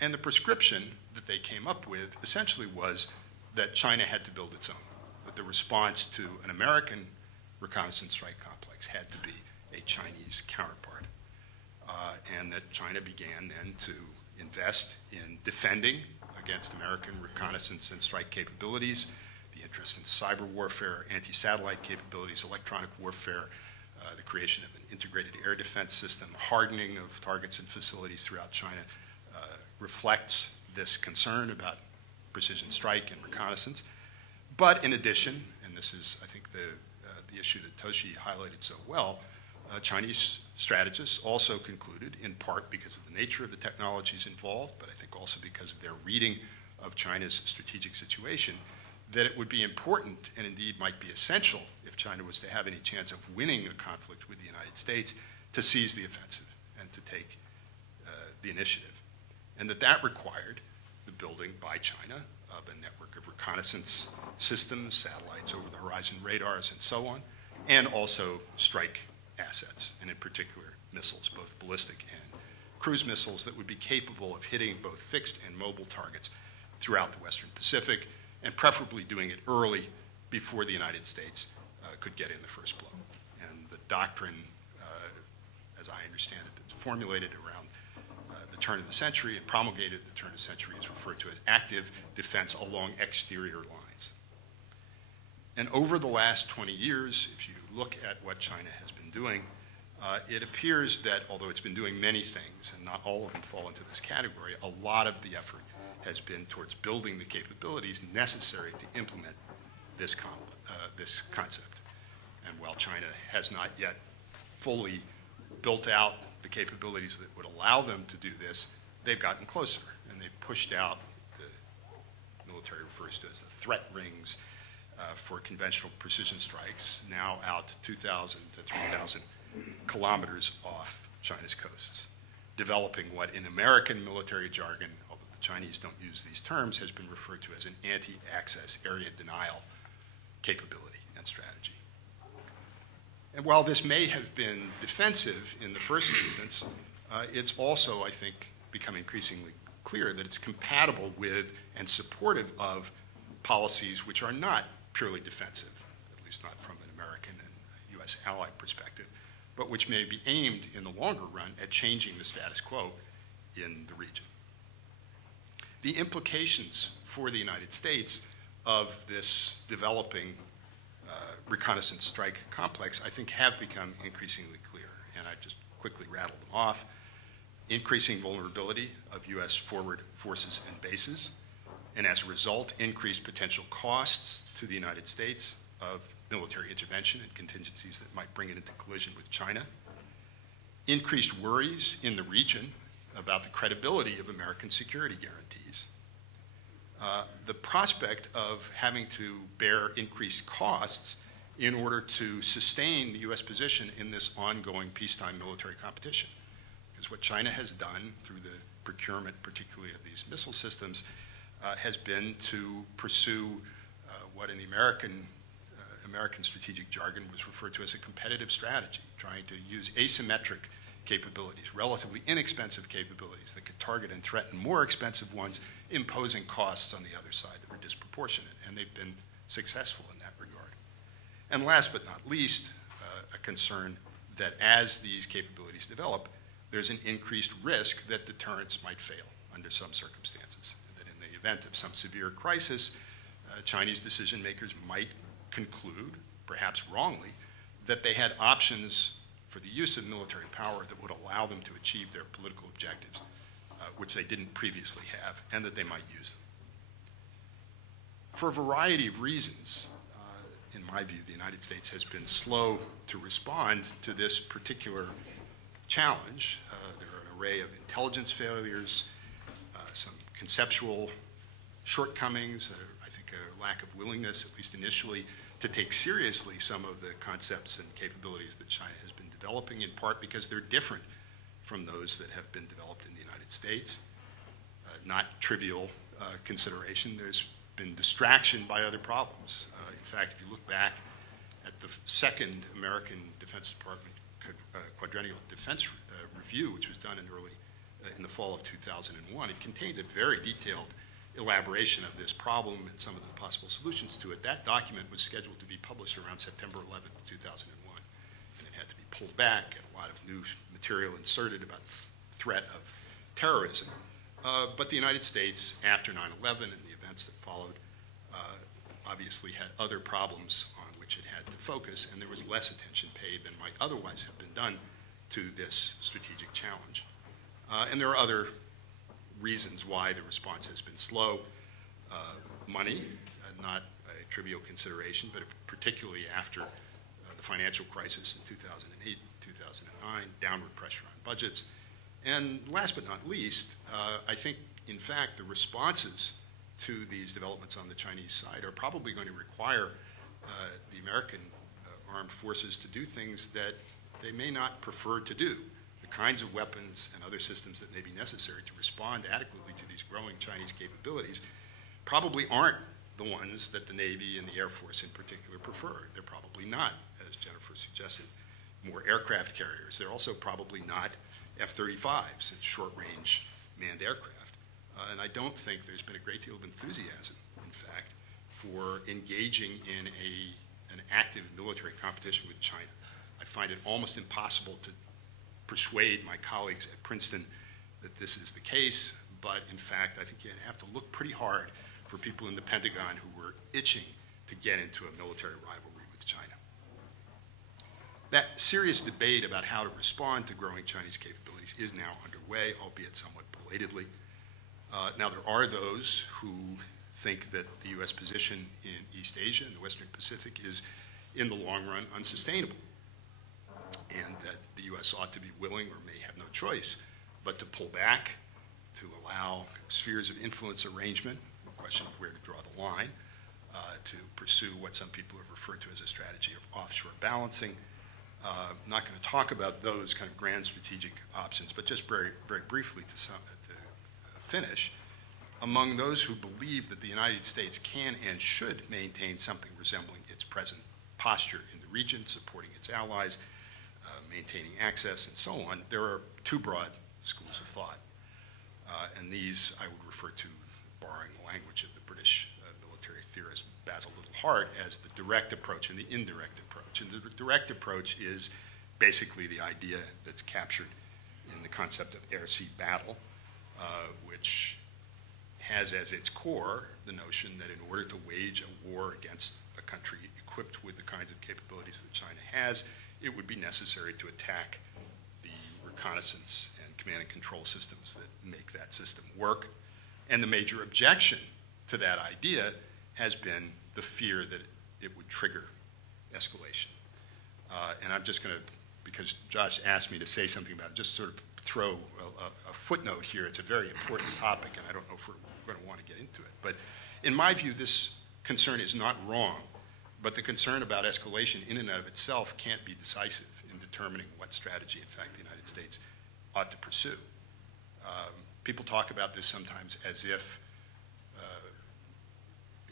And the prescription that they came up with essentially was that China had to build its own, that the response to an American reconnaissance strike complex had to be a Chinese counterpart, and that China began then to invest in defending against American reconnaissance and strike capabilities, the interest in cyber warfare, anti-satellite capabilities, electronic warfare, the creation of an integrated air defense system, hardening of targets and facilities throughout China reflects this concern about precision strike and reconnaissance. But in addition, and this is, I think, the issue that Toshi highlighted so well, Chinese strategists also concluded, in part because of the nature of the technologies involved, but I think also because of their reading of China's strategic situation, that it would be important, and indeed might be essential, if China was to have any chance of winning a conflict with the United States, to seize the offensive and to take the initiative. And that required the building by China of a network of reconnaissance systems, satellites, over-the-horizon radars, and so on, and also strike assets, and in particular missiles, both ballistic and cruise missiles that would be capable of hitting both fixed and mobile targets throughout the Western Pacific, and preferably doing it early before the United States could get in the first blow. And the doctrine, as I understand it, that's formulated around the turn of the century and promulgated at the turn of the century is referred to as active defense along exterior lines. And over the last 20 years, if you look at what China has been doing, it appears that although it's been doing many things, and not all of them fall into this category, a lot of the effort has been towards building the capabilities necessary to implement this concept. And while China has not yet fully built out the capabilities that would allow them to do this, they've gotten closer, and they've pushed out, the military refers to as the threat rings for conventional precision strikes, now out to 2,000 to 3,000 kilometers off China's coasts, developing what in American military jargon, although the Chinese don't use these terms, has been referred to as an anti-access area denial capability and strategy. And while this may have been defensive in the first instance, it's also, I think, become increasingly clear that it's compatible with and supportive of policies which are not purely defensive, at least not from an American and U.S. ally perspective, but which may be aimed in the longer run at changing the status quo in the region. The implications for the United States of this developing reconnaissance strike complex, I think, have become increasingly clear, and I just quickly rattled them off. Increasing vulnerability of U.S. forward forces and bases, and as a result, increased potential costs to the United States of military intervention and contingencies that might bring it into collision with China. Increased worries in the region about the credibility of American security guarantees. The prospect of having to bear increased costs in order to sustain the U.S. position in this ongoing peacetime military competition. Because what China has done through the procurement, particularly of these missile systems, has been to pursue what in the American strategic jargon was referred to as a competitive strategy, trying to use asymmetric capabilities, relatively inexpensive capabilities that could target and threaten more expensive ones, imposing costs on the other side that were disproportionate, and they've been successful in that regard. And last but not least, a concern that as these capabilities develop, there's an increased risk that deterrence might fail under some circumstances, and that in the event of some severe crisis, Chinese decision makers might conclude, perhaps wrongly, that they had options for the use of military power that would allow them to achieve their political objectives, which they didn't previously have, and that they might use them. For a variety of reasons, in my view, the United States has been slow to respond to this particular challenge. There are an array of intelligence failures, some conceptual shortcomings, I think a lack of willingness, at least initially, to take seriously some of the concepts and capabilities that China has been developing, in part because they're different from those that have been developed in the United States. Not trivial consideration. There's been distraction by other problems. In fact, if you look back at the second American Defense Department quadrennial defense review, which was done in the fall of 2001, it contains a very detailed elaboration of this problem and some of the possible solutions to it. That document was scheduled to be published around September 11th, 2001, and it had to be pulled back and a lot of new material inserted about the threat of terrorism. But the United States, after 9/11 and the events that followed, obviously had other problems on which it had to focus, and there was less attention paid than might otherwise have been done to this strategic challenge. And there are other reasons why the response has been slow. Money, not a trivial consideration, but particularly after the financial crisis in 2008, 2009, downward pressure on budgets. And last but not least, I think, in fact, the responses to these developments on the Chinese side are probably going to require the American armed forces to do things that they may not prefer to do. The kinds of weapons and other systems that may be necessary to respond adequately to these growing Chinese capabilities probably aren't the ones that the Navy and the Air Force in particular prefer. They're probably not, as Jennifer suggested, more aircraft carriers. They're also probably not F-35s and short-range manned aircraft. And I don't think there's been a great deal of enthusiasm, in fact, for engaging in an active military competition with China. I find it almost impossible to persuade my colleagues at Princeton that this is the case, but in fact, I think you have to look pretty hard for people in the Pentagon who were itching to get into a military rivalry with China. That serious debate about how to respond to growing Chinese capabilities is now underway, albeit somewhat belatedly. Now, there are those who think that the U.S. position in East Asia and the Western Pacific is, in the long run, unsustainable. and that the U.S. ought to be willing, or may have no choice, but to pull back, to allow spheres of influence arrangement, no question of where to draw the line, to pursue what some people have referred to as a strategy of offshore balancing. I'm not going to talk about those kind of grand strategic options, but just very, very briefly to finish, among those who believe that the United States can and should maintain something resembling its present posture in the region, supporting its allies, maintaining access, and so on, there are two broad schools of thought. And these I would refer to, borrowing the language of the British military theorist Basil Little-Hart, as the direct approach and the indirect approach. And the direct approach is basically the idea that's captured in the concept of air-sea battle, which has as its core the notion that in order to wage a war against a country equipped with the kinds of capabilities that China has, it would be necessary to attack the reconnaissance and command and control systems that make that system work. And the major objection to that idea has been the fear that it would trigger escalation. And I'm just going to, because Josh asked me to say something about it, just sort of throw a footnote here. It's a very important topic, and I don't know if we're going to want to get into it. But in my view, this concern is not wrong, but the concern about escalation in and of itself can't be decisive in determining what strategy, in fact, the United States ought to pursue. People talk about this sometimes as if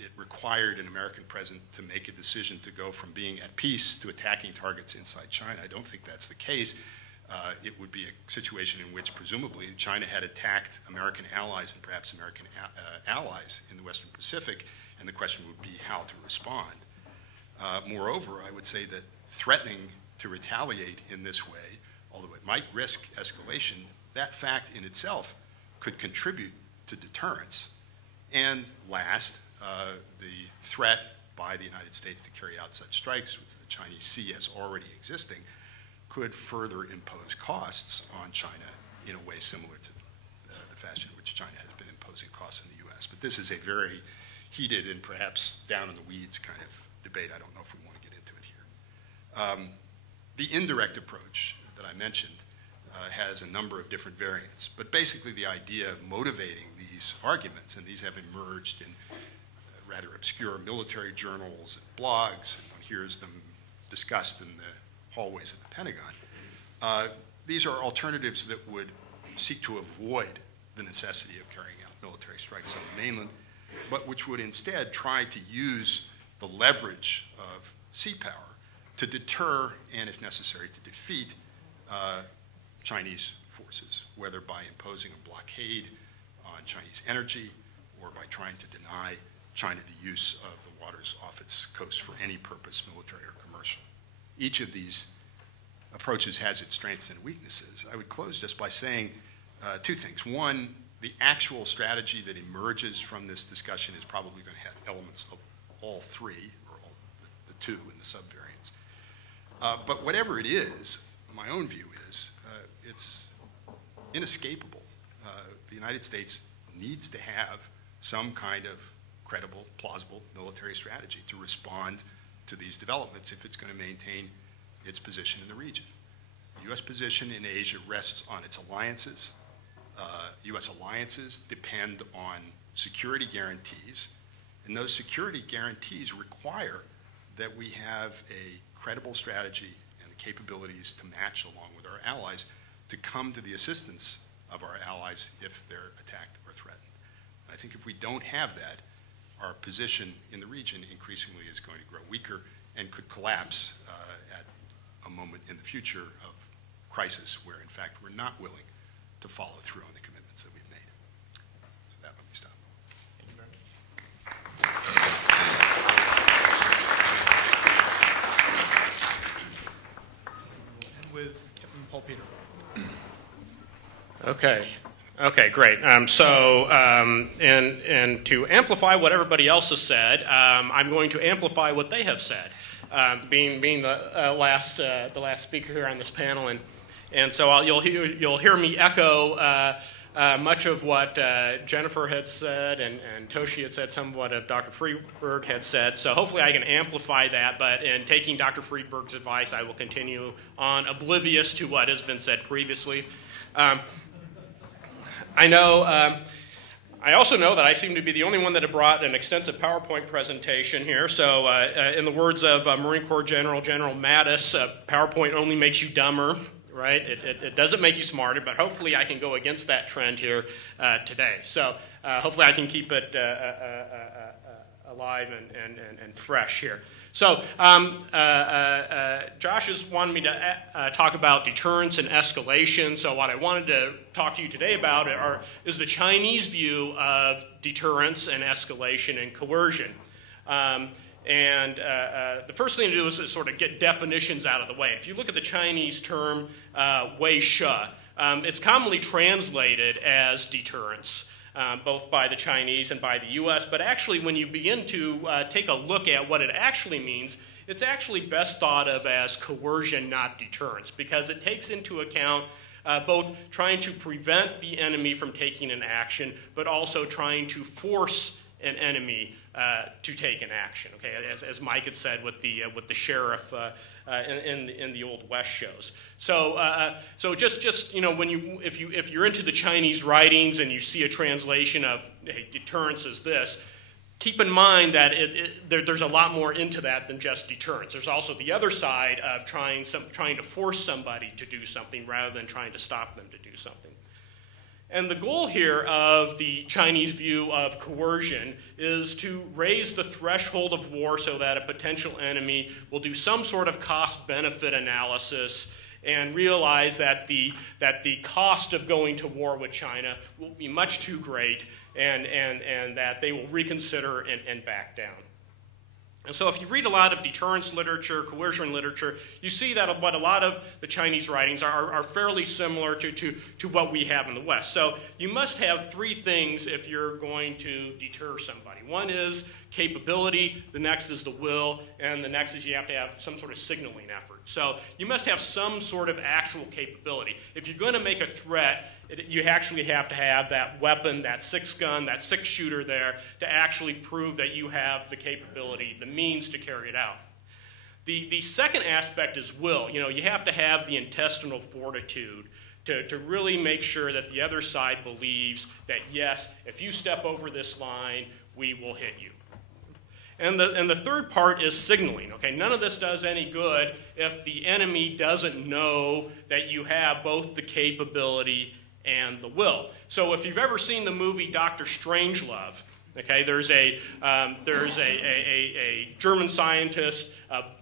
it required an American president to make a decision to go from being at peace to attacking targets inside China. I don't think that's the case. It would be a situation in which presumably China had attacked American allies and perhaps American allies in the Western Pacific, and the question would be how to respond. Moreover, I would say that threatening to retaliate in this way, although it might risk escalation, that fact in itself could contribute to deterrence. And last, the threat by the United States to carry out such strikes, with the Chinese Sea as already existing, could further impose costs on China in a way similar to the fashion in which China has been imposing costs in the U.S. But this is a very heated and perhaps down in the weeds kind of debate. I don't know if we want to get into it here. The indirect approach that I mentioned has a number of different variants, but basically the idea of motivating these arguments, and these have emerged in rather obscure military journals and blogs, and one hears them discussed in the hallways of the Pentagon. These are alternatives that would seek to avoid the necessity of carrying out military strikes on the mainland, but which would instead try to use the leverage of sea power to deter and, if necessary, to defeat Chinese forces, whether by imposing a blockade on Chinese energy or by trying to deny China the use of the waters off its coast for any purpose, military or commercial. Each of these approaches has its strengths and weaknesses. I would close just by saying two things. One, the actual strategy that emerges from this discussion is probably going to have elements of all three, or all the two in the subvariants. But whatever it is, my own view is it's inescapable. The United States needs to have some kind of credible, plausible military strategy to respond to these developments if it's going to maintain its position in the region. The U.S. position in Asia rests on its alliances. U.S. alliances depend on security guarantees, and those security guarantees require that we have a credible strategy and the capabilities to match along with our allies to come to the assistance of our allies if they're attacked or threatened. I think if we don't have that, our position in the region increasingly is going to grow weaker and could collapse at a moment in the future of crisis where, in fact, we're not willing to follow through on the commitments that we've made. So that let me stop. Thank you very much. And with Kevin Pollpeter. Okay, great. And to amplify what everybody else has said, I'm going to amplify what they have said, being the last speaker here on this panel, and so you'll hear me echo much of what Jennifer had said and Toshi had said, somewhat of Dr. Friedberg had said. So hopefully I can amplify that, but in taking Dr. Friedberg's advice, I will continue on oblivious to what has been said previously. I also know that I seem to be the only one that have brought an extensive PowerPoint presentation here. So in the words of Marine Corps General Mattis, PowerPoint only makes you dumber, right? It doesn't make you smarter, but hopefully I can go against that trend here today. So hopefully I can keep it alive and fresh here. So Josh has wanted me to talk about deterrence and escalation. So what I wanted to talk to you today about is the Chinese view of deterrence and escalation and coercion. The first thing to do is to sort of get definitions out of the way. If you look at the Chinese term wei shi, it's commonly translated as deterrence. Both by the Chinese and by the US, but actually when you begin to take a look at what it actually means, it's actually best thought of as coercion, not deterrence, because it takes into account both trying to prevent the enemy from taking an action, but also trying to force an enemy to take an action. Okay, as Mike had said with the sheriff in the Old West shows. So just you know, if you're into the Chinese writings and you see a translation of hey, deterrence is this, keep in mind that there's a lot more into that than just deterrence. There's also the other side of trying to force somebody to do something rather than trying to stop them to do something. And the goal here of the Chinese view of coercion is to raise the threshold of war so that a potential enemy will do some sort of cost-benefit analysis and realize that the cost of going to war with China will be much too great and that they will reconsider and back down. And so if you read a lot of deterrence literature, coercion literature, you see that what a lot of the Chinese writings are fairly similar to what we have in the West. So you must have three things if you're going to deter somebody. One is capability, the next is the will, and the next is you have to have some sort of signaling effort. So you must have some sort of actual capability. If you're going to make a threat, you actually have to have that weapon, that six-gun, that six-shooter there to actually prove that you have the capability, the means to carry it out. The second aspect is will. You know, you have to have the intestinal fortitude to really make sure that the other side believes that, yes, if you step over this line, we will hit you. And the third part is signaling. Okay, none of this does any good if the enemy doesn't know that you have both the capability and the will. So if you've ever seen the movie Dr. Strangelove, okay, there's a German scientist,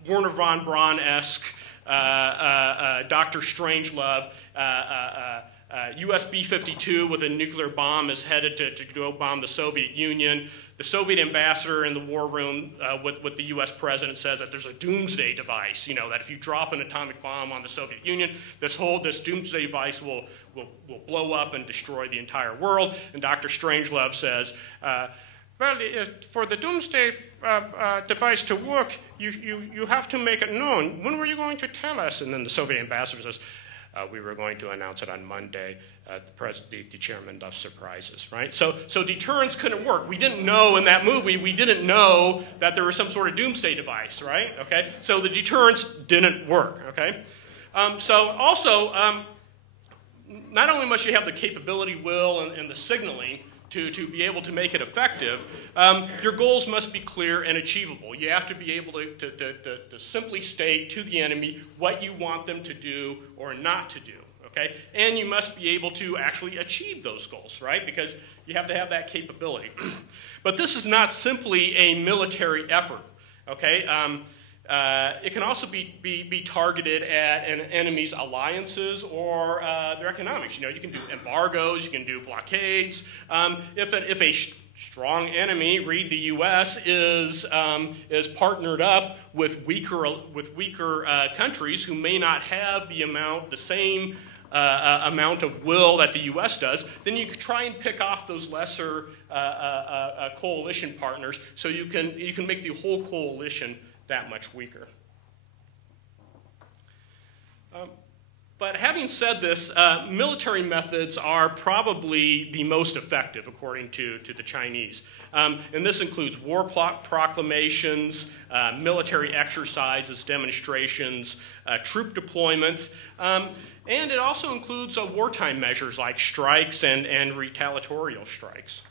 Werner von Braun-esque, Dr. Strangelove, US B-52 with a nuclear bomb is headed to go bomb the Soviet Union. The Soviet ambassador in the war room with the US president says that there's a doomsday device, you know, that if you drop an atomic bomb on the Soviet Union, this doomsday device will blow up and destroy the entire world. And Dr. Strangelove says, well, for the doomsday device to work, you have to make it known. When were you going to tell us? And then the Soviet ambassador says, we were going to announce it on Monday. The chairman loves surprises, right? So deterrence couldn't work. We didn't know in that movie, we didn't know that there was some sort of doomsday device, right? Okay, so the deterrence didn't work, okay? So also, not only must you have the capability, will, and the signaling to be able to make it effective, your goals must be clear and achievable. You have to be able to simply state to the enemy what you want them to do or not to do, okay? And you must be able to actually achieve those goals, right? Because you have to have that capability. But this is not simply a military effort, okay? It can also be targeted at an enemy's alliances or their economics. You know, you can do embargoes, you can do blockades. If a strong enemy, read the U.S., is partnered up with weaker countries who may not have the same amount of will that the U.S. does, then you could try and pick off those lesser coalition partners so you can make the whole coalition that much weaker. But having said this, military methods are probably the most effective, according to the Chinese. And this includes war proclamations, military exercises, demonstrations, troop deployments, and it also includes wartime measures like strikes and retaliatorial strikes.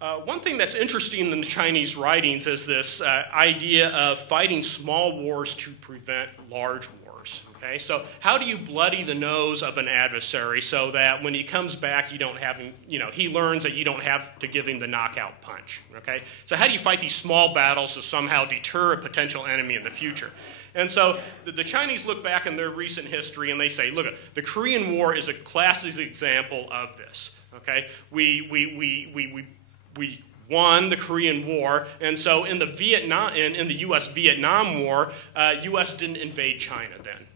One thing that's interesting in the Chinese writings is this idea of fighting small wars to prevent large wars. Okay, so how do you bloody the nose of an adversary so that when he comes back, you don't have him, he learns that you don't have to give him the knockout punch. Okay, so how do you fight these small battles to somehow deter a potential enemy in the future? And so the Chinese look back in their recent history and they say, look, the Korean War is a classic example of this. Okay, we won the Korean War, and so in the U.S.-Vietnam War, U.S. didn't invade China then,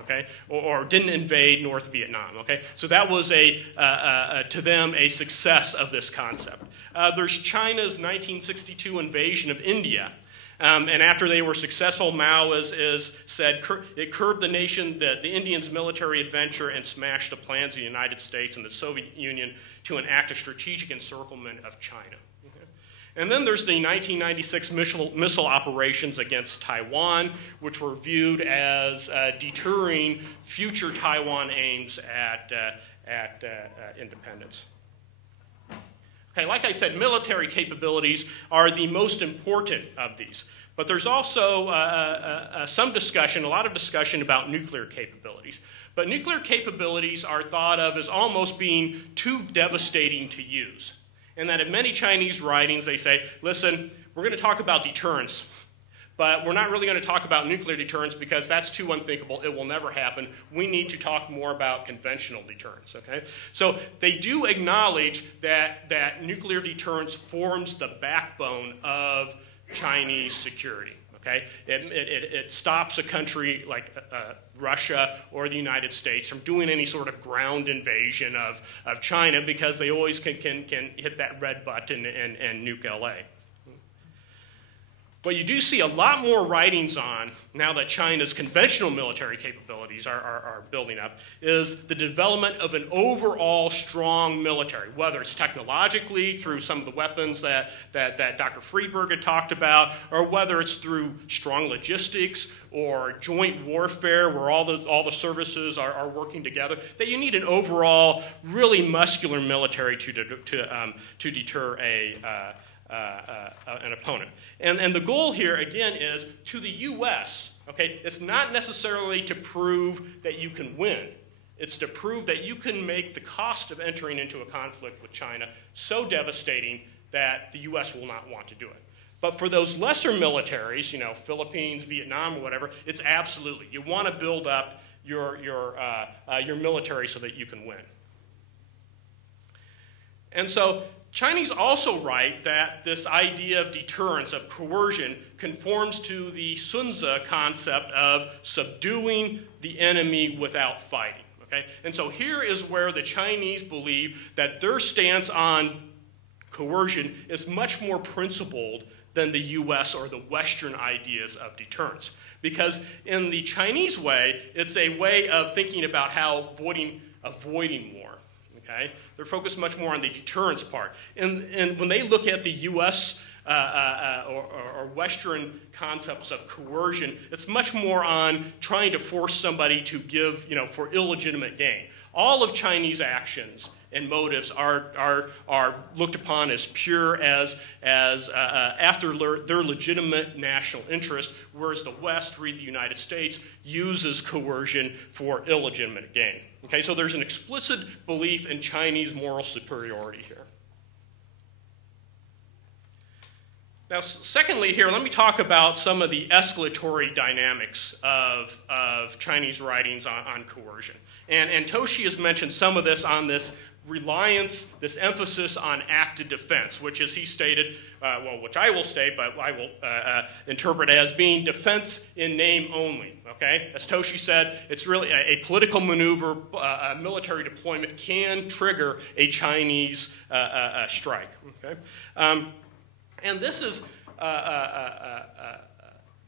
okay, or didn't invade North Vietnam, okay. So that was to them a success of this concept. There's China's 1962 invasion of India. And after they were successful, Mao said it curbed the Indians' military adventure and smashed the plans of the United States and the Soviet Union to enact a strategic encirclement of China. Okay. And then there's the 1996 missile operations against Taiwan, which were viewed as deterring future Taiwan aims at independence. Okay, like I said, military capabilities are the most important of these. But there's also some discussion, a lot of discussion about nuclear capabilities. But nuclear capabilities are thought of as almost being too devastating to use. And that in many Chinese writings they say, listen, we're going to talk about deterrence, but we're not really going to talk about nuclear deterrence because that's too unthinkable. It will never happen. We need to talk more about conventional deterrence. Okay? So they do acknowledge that nuclear deterrence forms the backbone of Chinese security. Okay? It stops a country like Russia or the United States from doing any sort of ground invasion of China because they always can hit that red button and nuke LA. What you do see a lot more writings on, now that China's conventional military capabilities are building up, is the development of an overall strong military, whether it's technologically through some of the weapons that Dr. Friedberg had talked about, or whether it's through strong logistics or joint warfare where all the services are working together, that you need an overall really muscular military to deter an opponent. And the goal here, again, is to the U.S., okay, it's not necessarily to prove that you can win. It's to prove that you can make the cost of entering into a conflict with China so devastating that the U.S. will not want to do it. But for those lesser militaries, Philippines, Vietnam, or whatever, it's absolutely. You want to build up your military so that you can win. And so Chinese also write that this idea of deterrence, of coercion, conforms to the Sun Tzu concept of subduing the enemy without fighting. Okay? And so here is where the Chinese believe that their stance on coercion is much more principled than the U.S. or the Western ideas of deterrence. Because in the Chinese way, it's a way of thinking about how avoiding war. Okay? They're focused much more on the deterrence part. And when they look at the U.S. Or Western concepts of coercion, it's much more on trying to force somebody to give, for illegitimate gain. All of Chinese actions and motives are looked upon as pure as after their legitimate national interest, whereas the West, read the United States, uses coercion for illegitimate gain. Okay, so there's an explicit belief in Chinese moral superiority here. Now, secondly here, let me talk about some of the escalatory dynamics of Chinese writings on coercion. And Toshi has mentioned some of this on this reliance, this emphasis on active defense, which, as he stated, which I will state, but I will interpret as being defense in name only. Okay, as Toshi said, it's really a political maneuver. A military deployment can trigger a Chinese strike. Okay, and this is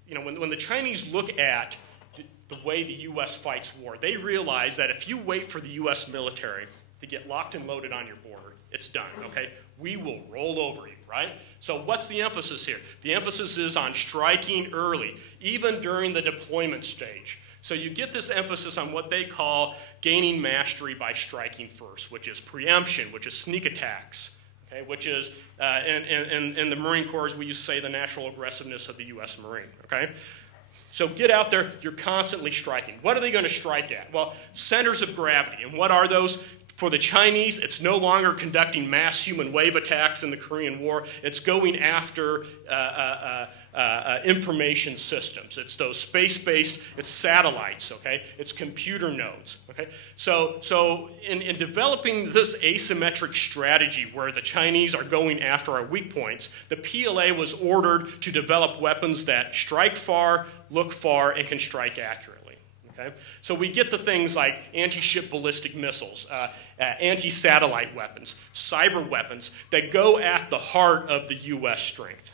when the Chinese look at the way the U.S. fights war, they realize that if you wait for the U.S. military to get locked and loaded on your border, it's done, okay? We will roll over you, right? So what's the emphasis here? The emphasis is on striking early, even during the deployment stage. So you get this emphasis on what they call gaining mastery by striking first, which is preemption, which is sneak attacks, okay? Which is, in the Marine Corps, we used to say the natural aggressiveness of the U.S. Marine, okay? So get out there, you're constantly striking. What are they going to strike at? Well, centers of gravity. And what are those? For the Chinese, it's no longer conducting mass human wave attacks in the Korean War. It's going after information systems. It's those space-based, it's satellites, okay? It's computer nodes, okay? So in developing this asymmetric strategy where the Chinese are going after our weak points, the PLA was ordered to develop weapons that strike far, look far, and can strike accurately. Okay? So we get the things like anti-ship ballistic missiles, anti-satellite weapons, cyber weapons that go at the heart of the U.S. strength.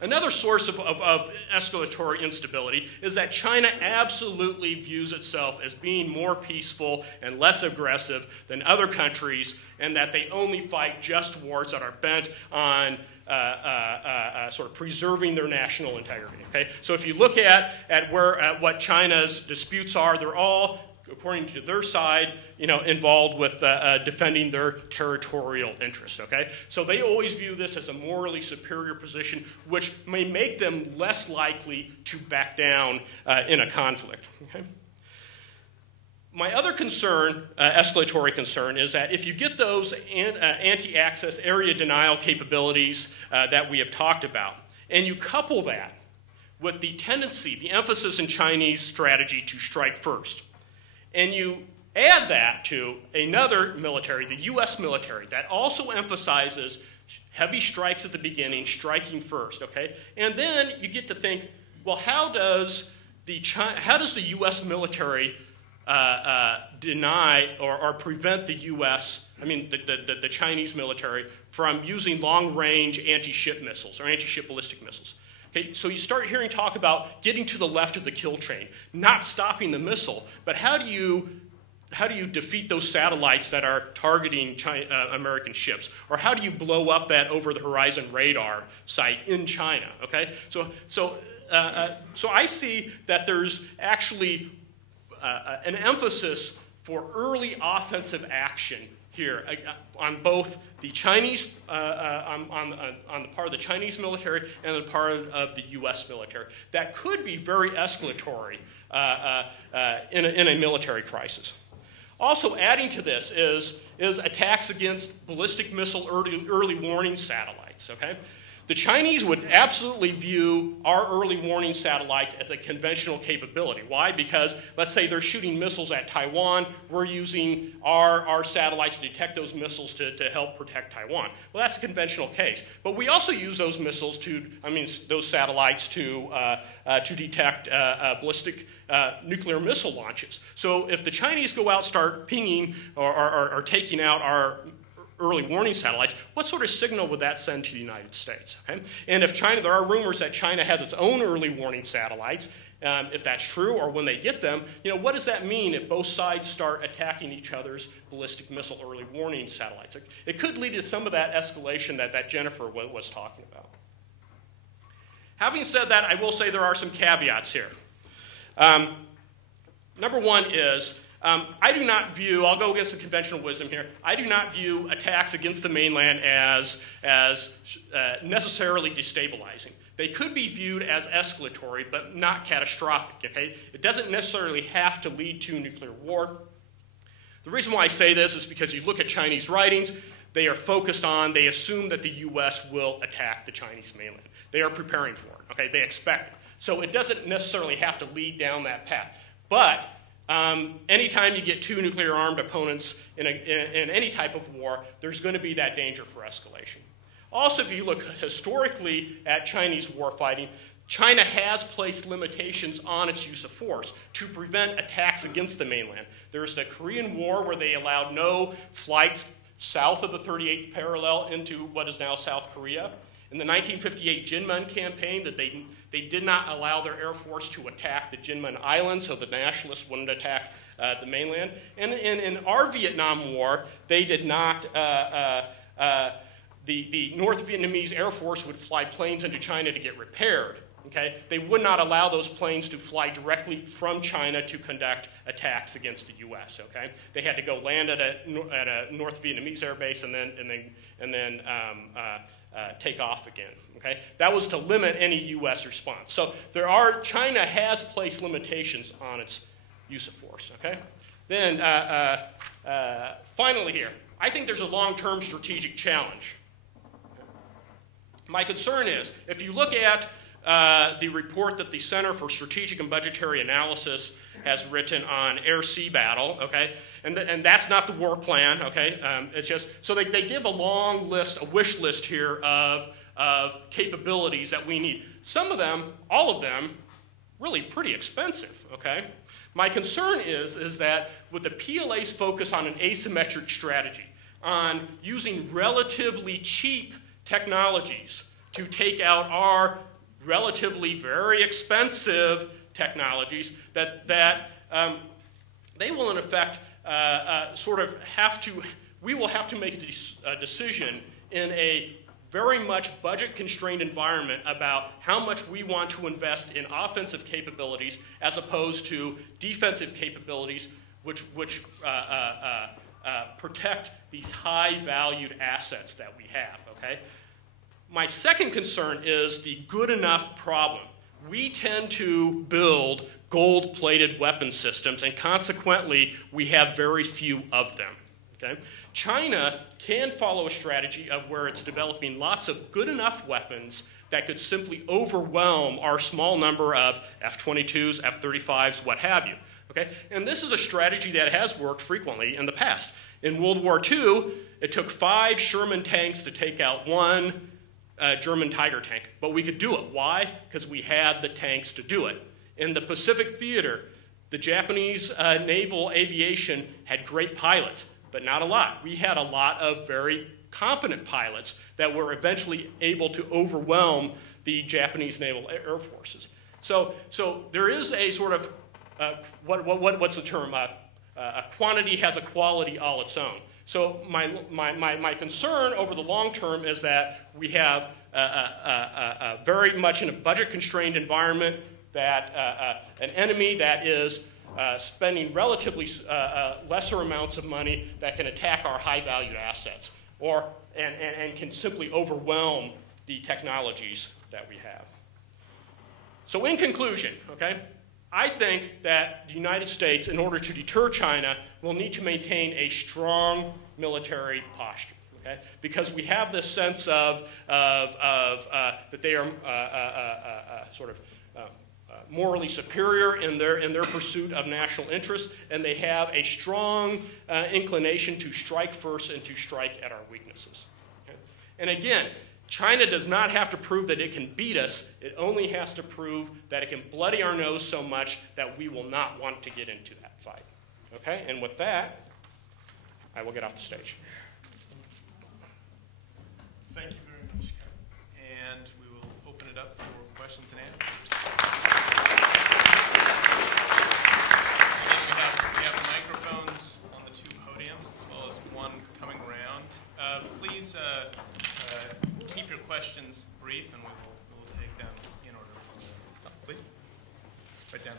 Another source of escalatory instability is that China absolutely views itself as being more peaceful and less aggressive than other countries, and that they only fight just wars that are bent on sort of preserving their national integrity. Okay? So if you look at what China's disputes are, they're all, according to their side, involved with defending their territorial interests. Okay? So they always view this as a morally superior position, which may make them less likely to back down in a conflict. Okay? My other concern, escalatory concern, is that if you get those anti-access area denial capabilities that we have talked about, and you couple that with the tendency, the emphasis in Chinese strategy to strike first, and you add that to another military, the U.S. military, that also emphasizes heavy strikes at the beginning, striking first, okay? And then you get to think, well, how does the U.S. military deny or prevent the U.S., the Chinese military, from using long-range anti-ship missiles or anti-ship ballistic missiles? Okay, so you start hearing talk about getting to the left of the kill train, not stopping the missile, but how do you defeat those satellites that are targeting American ships? Or how do you blow up that over-the-horizon radar site in China? Okay, so I see that there's actually an emphasis for early offensive action here on both the Chinese, on the part of the Chinese military and the part of the U.S. military. That could be very escalatory in a military crisis. Also adding to this is attacks against ballistic missile early warning satellites, okay? The Chinese would absolutely view our early warning satellites as a conventional capability. Why? Because let's say they're shooting missiles at Taiwan. We're using our satellites to detect those missiles to help protect Taiwan. Well, that's a conventional case. But we also use those missiles those satellites to detect ballistic nuclear missile launches. So if the Chinese go out, start pinging or taking out our early warning satellites, what sort of signal would that send to the United States? Okay? And if China, there are rumors that China has its own early warning satellites. If that's true, or when they get them, what does that mean if both sides start attacking each other's ballistic missile early warning satellites? It could lead to some of that escalation that Jennifer was talking about. Having said that, I will say there are some caveats here. Number one is, I do not view, I'll go against the conventional wisdom here, I do not view attacks against the mainland as necessarily destabilizing. They could be viewed as escalatory, but not catastrophic, okay? It doesn't necessarily have to lead to nuclear war. The reason why I say this is because you look at Chinese writings, they are focused on, they assume that the U.S. will attack the Chinese mainland. They are preparing for it, okay? They expect it. So it doesn't necessarily have to lead down that path. But anytime you get two nuclear-armed opponents in any type of war, there's going to be that danger for escalation. Also, if you look historically at Chinese warfighting, China has placed limitations on its use of force to prevent attacks against the mainland. There's the Korean War where they allowed no flights south of the 38th parallel into what is now South Korea. In the 1958 Jinmen campaign, that they did not allow their Air Force to attack the Jinmen Islands, so the nationalists wouldn't attack the mainland. And in our Vietnam War, they did not, the North Vietnamese Air Force would fly planes into China to get repaired. Okay? They would not allow those planes to fly directly from China to conduct attacks against the U.S. Okay? They had to go land at a North Vietnamese air base and then take off again. Okay? That was to limit any U.S. response. So China has placed limitations on its use of force. Okay? Then finally here, I think there's a long-term strategic challenge. My concern is, if you look at the report that the Center for Strategic and Budgetary Analysis has written on air-sea battle, okay, and that's not the war plan, okay, it's just, so they give a long list, a wish list here of capabilities that we need. Some of them, all of them, really pretty expensive, okay? My concern is that with the PLA's focus on an asymmetric strategy, on using relatively cheap technologies to take out our relatively very expensive technologies, that they will in effect we will have to make a decision in a very much budget-constrained environment about how much we want to invest in offensive capabilities as opposed to defensive capabilities which protect these high-valued assets that we have, okay? My second concern is the good enough problem. We tend to build gold-plated weapon systems, and consequently, we have very few of them. Okay? China can follow a strategy of where it's developing lots of good enough weapons that could simply overwhelm our small number of F-22s, F-35s, what have you. Okay? And this is a strategy that has worked frequently in the past. In World War II, it took 5 Sherman tanks to take out 1 German Tiger tank, but we could do it. Why? Because we had the tanks to do it. In the Pacific theater, the Japanese naval aviation had great pilots, but not a lot. We had a lot of very competent pilots that were eventually able to overwhelm the Japanese naval air forces. So there is a sort of, what's the term? A quantity has a quality all its own. So my concern over the long term is that we have very much in a budget-constrained environment, that an enemy that is spending relatively lesser amounts of money that can attack our high-valued assets, and can simply overwhelm the technologies that we have. So in conclusion, okay, I think that the United States, in order to deter China, will need to maintain a strong military posture, okay? Because we have this sense of that they are morally superior in their pursuit of national interest, and they have a strong inclination to strike first and to strike at our weaknesses. Okay? And again, China does not have to prove that it can beat us. It only has to prove that it can bloody our nose so much that we will not want to get into that fight. Okay? And with that, I will get off the stage. Thank you very much, Kevin. And we will open it up for questions and answers. Again, we have microphones on the 2 podiums, as well as one coming around. Please keep your questions brief, and we will take them in order. Please. Right down.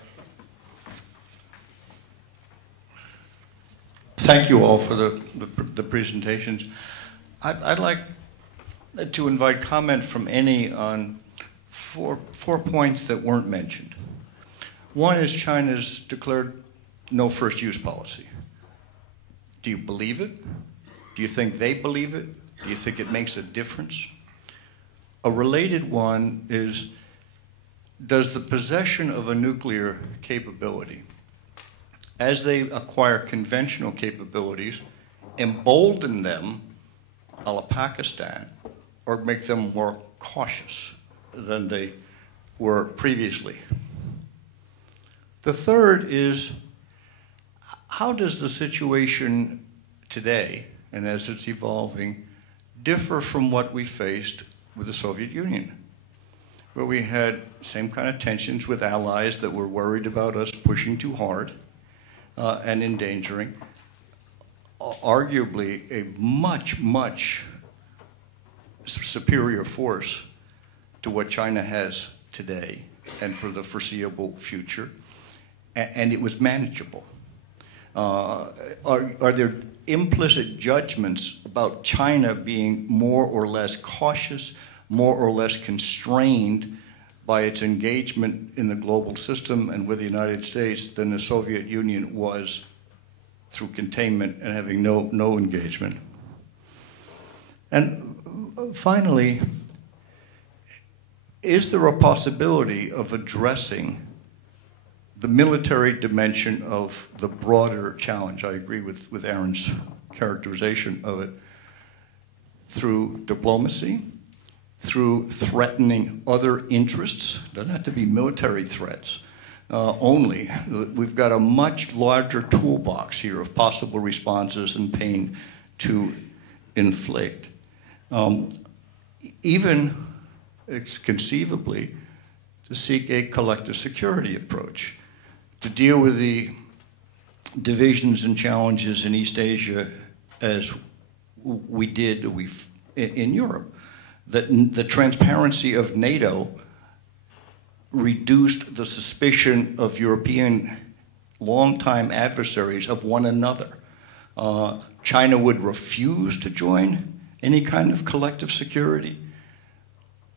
Thank you all for the presentations. I'd like to invite comment from any on four points that weren't mentioned. One is China's declared no first use policy. Do you believe it? Do you think they believe it? Do you think it makes a difference? A related one is, does the possession of a nuclear capability, as they acquire conventional capabilities, embolden them, a la Pakistan, or make them more cautious than they were previously? The third is, how does the situation today, and as it's evolving, differ from what we faced with the Soviet Union, where we had same kind of tensions with allies that were worried about us pushing too hard and endangering arguably a much, much superior force to what China has today and for the foreseeable future, and it was manageable. Are there implicit judgments about China being more or less cautious, more or less constrained by its engagement in the global system and with the United States than the Soviet Union was through containment and having no engagement? And finally, is there a possibility of addressing the military dimension of the broader challenge? I agree with Aaron's characterization of it, through diplomacy, through threatening other interests. It doesn't have to be military threats only. We've got a much larger toolbox here of possible responses and pain to inflict. Even conceivably to seek a collective security approach, to deal with the divisions and challenges in East Asia as we did in Europe. That the transparency of NATO reduced the suspicion of European longtime adversaries of one another. China would refuse to join any kind of collective security.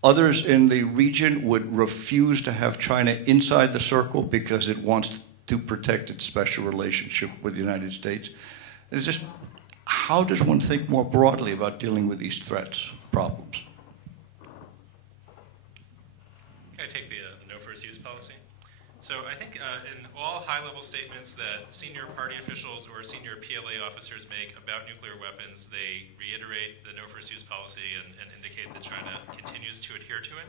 Others in the region would refuse to have China inside the circle because it wants to protect its special relationship with the United States. It's just, how does one think more broadly about dealing with these threats, problems? Can I take the no first use policy? So I think in all high-level statements that senior party officials or senior PLA officers make about nuclear weapons, they reiterate the no first use policy and indicate that China continues to adhere to it.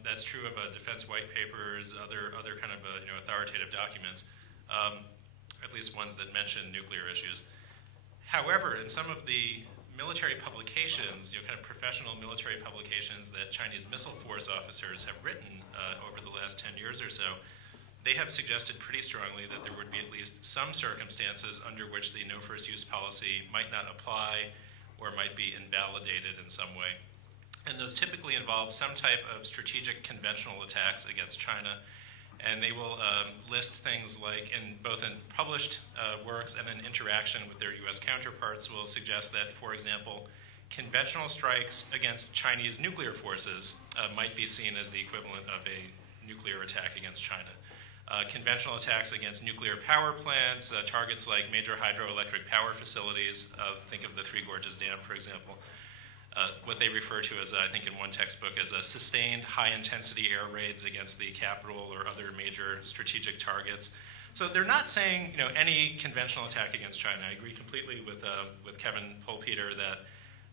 That's true of defense white papers, other kind of authoritative documents, at least ones that mention nuclear issues. However, in some of the military publications, kind of professional military publications that Chinese missile force officers have written over the last 10 years or so, they have suggested pretty strongly that there would be at least some circumstances under which the no first use policy might not apply or might be invalidated in some way. And those typically involve some type of strategic conventional attacks against China. And they will list things like, both in published works and in interaction with their US counterparts, will suggest that, for example, conventional strikes against Chinese nuclear forces might be seen as the equivalent of a nuclear attack against China. Conventional attacks against nuclear power plants, targets like major hydroelectric power facilities, think of the Three Gorges Dam, for example, what they refer to as, I think in one textbook, as a sustained high-intensity air raids against the capital or other major strategic targets. So they're not saying any conventional attack against China. I agree completely with Kevin Pollpeter that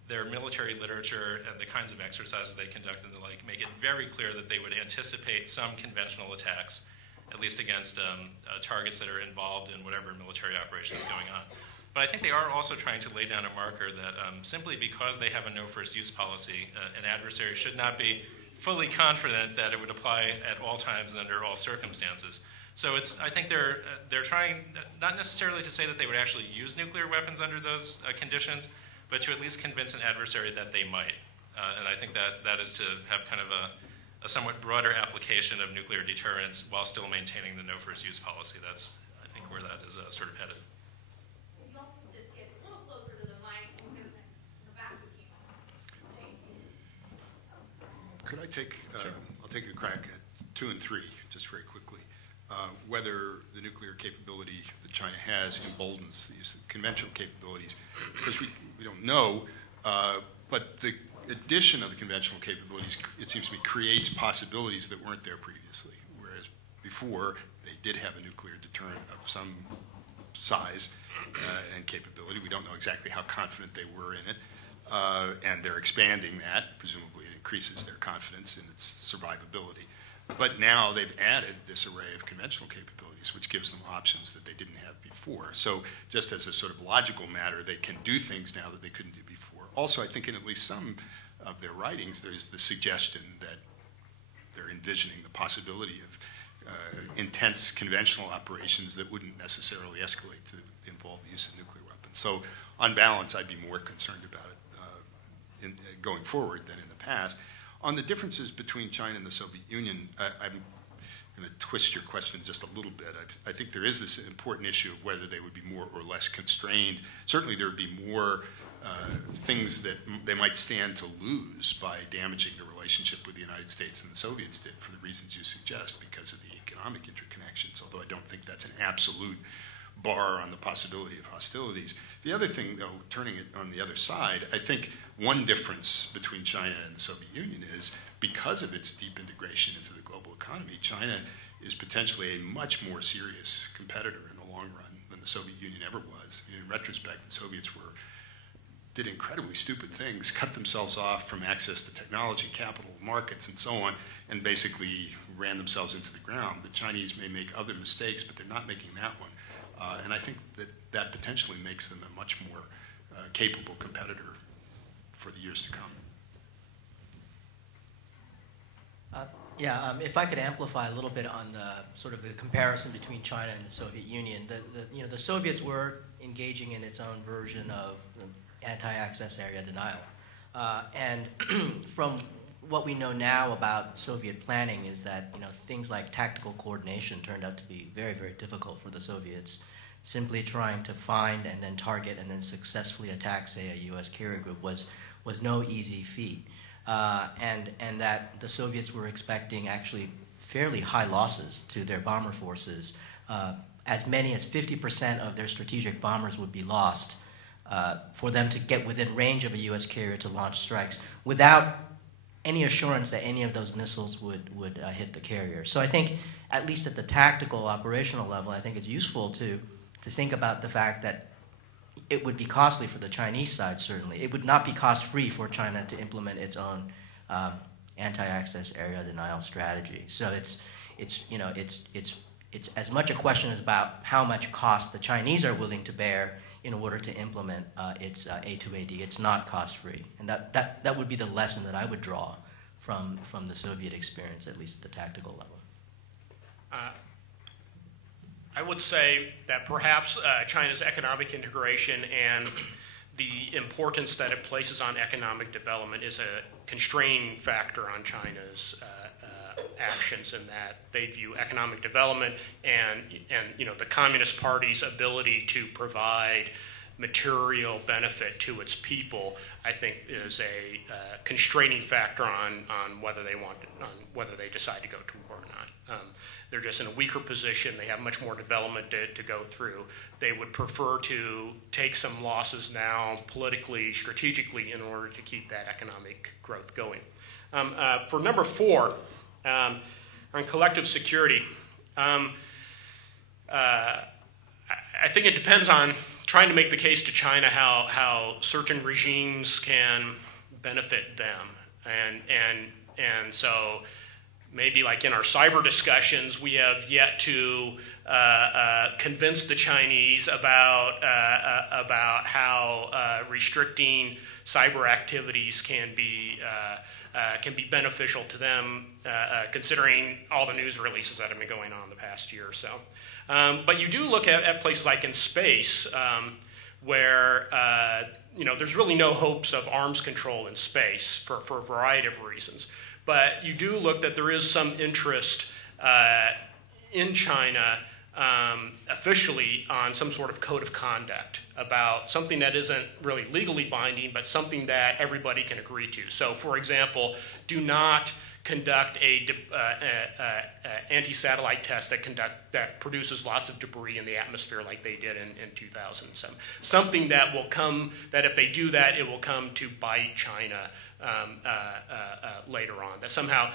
their military literature and the kinds of exercises they conduct and the like make it very clear that they would anticipate some conventional attacks, at least against targets that are involved in whatever military operation is going on. But I think they are also trying to lay down a marker that simply because they have a no first use policy, an adversary should not be fully confident that it would apply at all times and under all circumstances. So I think they're trying not necessarily to say that they would actually use nuclear weapons under those conditions, but to at least convince an adversary that they might. And I think that is to have kind of a somewhat broader application of nuclear deterrence while still maintaining the no first use policy. That's, I think, where that is sort of headed. Could I take, sure. I'll take a crack at 2 and 3, just very quickly. Whether the nuclear capability that China has emboldens these conventional capabilities, because we don't know, but the addition of the conventional capabilities, it seems to me, creates possibilities that weren't there previously, whereas before they did have a nuclear deterrent of some size and capability. We don't know exactly how confident they were in it, and they're expanding that. Presumably it increases their confidence in its survivability. But now they've added this array of conventional capabilities, which gives them options that they didn't have before. So just as a sort of logical matter, they can do things now that they couldn't do before. Also, I think in at least some of their writings, there's the suggestion that they're envisioning the possibility of intense conventional operations that wouldn't necessarily escalate to involve the use of nuclear weapons. So on balance, I'd be more concerned about it going forward than in the past. On the differences between China and the Soviet Union, I'm going to twist your question just a little bit. I think there is this important issue of whether they would be more or less constrained. Certainly there would be more things that they might stand to lose by damaging the relationship with the United States than the Soviets did for the reasons you suggest, because of the economic interconnections, although I don't think that's an absolute bar on the possibility of hostilities. The other thing, though, turning it on the other side, I think one difference between China and the Soviet Union is because of its deep integration into the global economy, China is potentially a much more serious competitor in the long run than the Soviet Union ever was. In retrospect, the Soviets did incredibly stupid things, cut themselves off from access to technology, capital, markets, and so on, and basically ran themselves into the ground. The Chinese may make other mistakes, but they're not making that one. And I think that potentially makes them a much more capable competitor for the years to come. If I could amplify a little bit on the sort of the comparison between China and the Soviet Union. The Soviets were engaging in its own version of anti-access area denial. And from what we know now about Soviet planning is that things like tactical coordination turned out to be very, very difficult for the Soviets. Simply trying to find and then target and then successfully attack, say, a U.S. carrier group was no easy feat. And that the Soviets were expecting actually fairly high losses to their bomber forces. As many as 50% of their strategic bombers would be lost for them to get within range of a U.S. carrier to launch strikes without any assurance that any of those missiles would hit the carrier. So I think, at least at the tactical, operational level, I think it's useful to think about the fact that it would be costly for the Chinese side, certainly. It would not be cost-free for China to implement its own anti-access area denial strategy. So it's as much a question as about how much cost the Chinese are willing to bear in order to implement its A2AD. It's not cost-free. And that would be the lesson that I would draw from the Soviet experience, at least at the tactical level. I would say that perhaps China's economic integration and the importance that it places on economic development is a constraining factor on China's actions, in that they view economic development and the Communist Party's ability to provide material benefit to its people, I think, is a constraining factor on whether they decide to go to war or not. They're just in a weaker position. They have much more development to go through. They would prefer to take some losses now, politically, strategically, in order to keep that economic growth going. For number 4, on collective security, I think it depends on trying to make the case to China how certain regimes can benefit them, and so maybe like in our cyber discussions, we have yet to convince the Chinese about how restricting cyber activities can be beneficial to them, considering all the news releases that have been going on the past year or so. But you do look at places like in space, where there's really no hopes of arms control in space for a variety of reasons. But you do look that there is some interest in China officially on some sort of code of conduct about something that isn't really legally binding, but something that everybody can agree to. So, for example, do not conduct a anti-satellite test that produces lots of debris in the atmosphere like they did in 2007. Something that will come, that if they do that, it will come to bite China later on. That somehow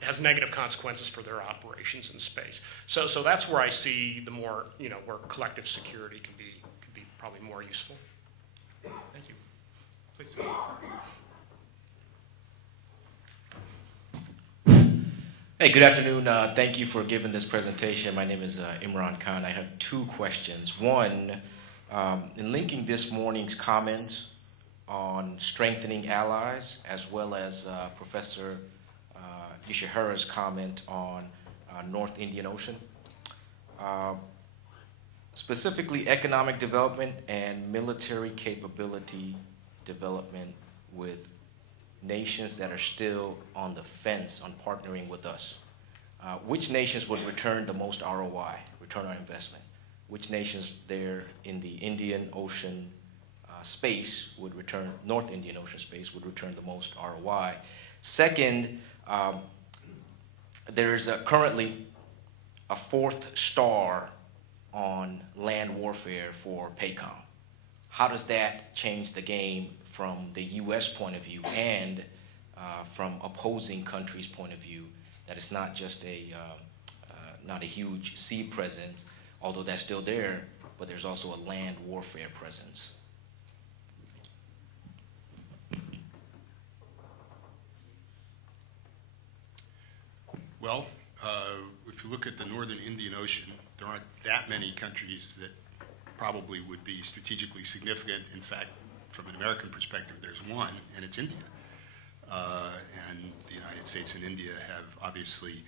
has negative consequences for their operations in space. So that's where I see the more, where collective security can be probably more useful. Thank you. Please. Hey, good afternoon. Thank you for giving this presentation. My name is Imran Khan. I have 2 questions. One, in linking this morning's comments on strengthening allies, as well as Professor Ishihara's comment on North Indian Ocean. Specifically, economic development and military capability development with nations that are still on the fence on partnering with us. Which nations would return the most ROI, return on investment? Which nations there in the Indian Ocean space would return, North Indian Ocean space would return the most ROI? Second, there's currently a fourth star on land warfare for PACOM. How does that change the game from the U.S. point of view and from opposing countries' point of view? That it's not just not a huge sea presence, although that's still there, but there's also a land warfare presence. Well, if you look at the northern Indian Ocean, there aren't that many countries that probably would be strategically significant. In fact, from an American perspective, there's one, and it's India. And the United States and India have obviously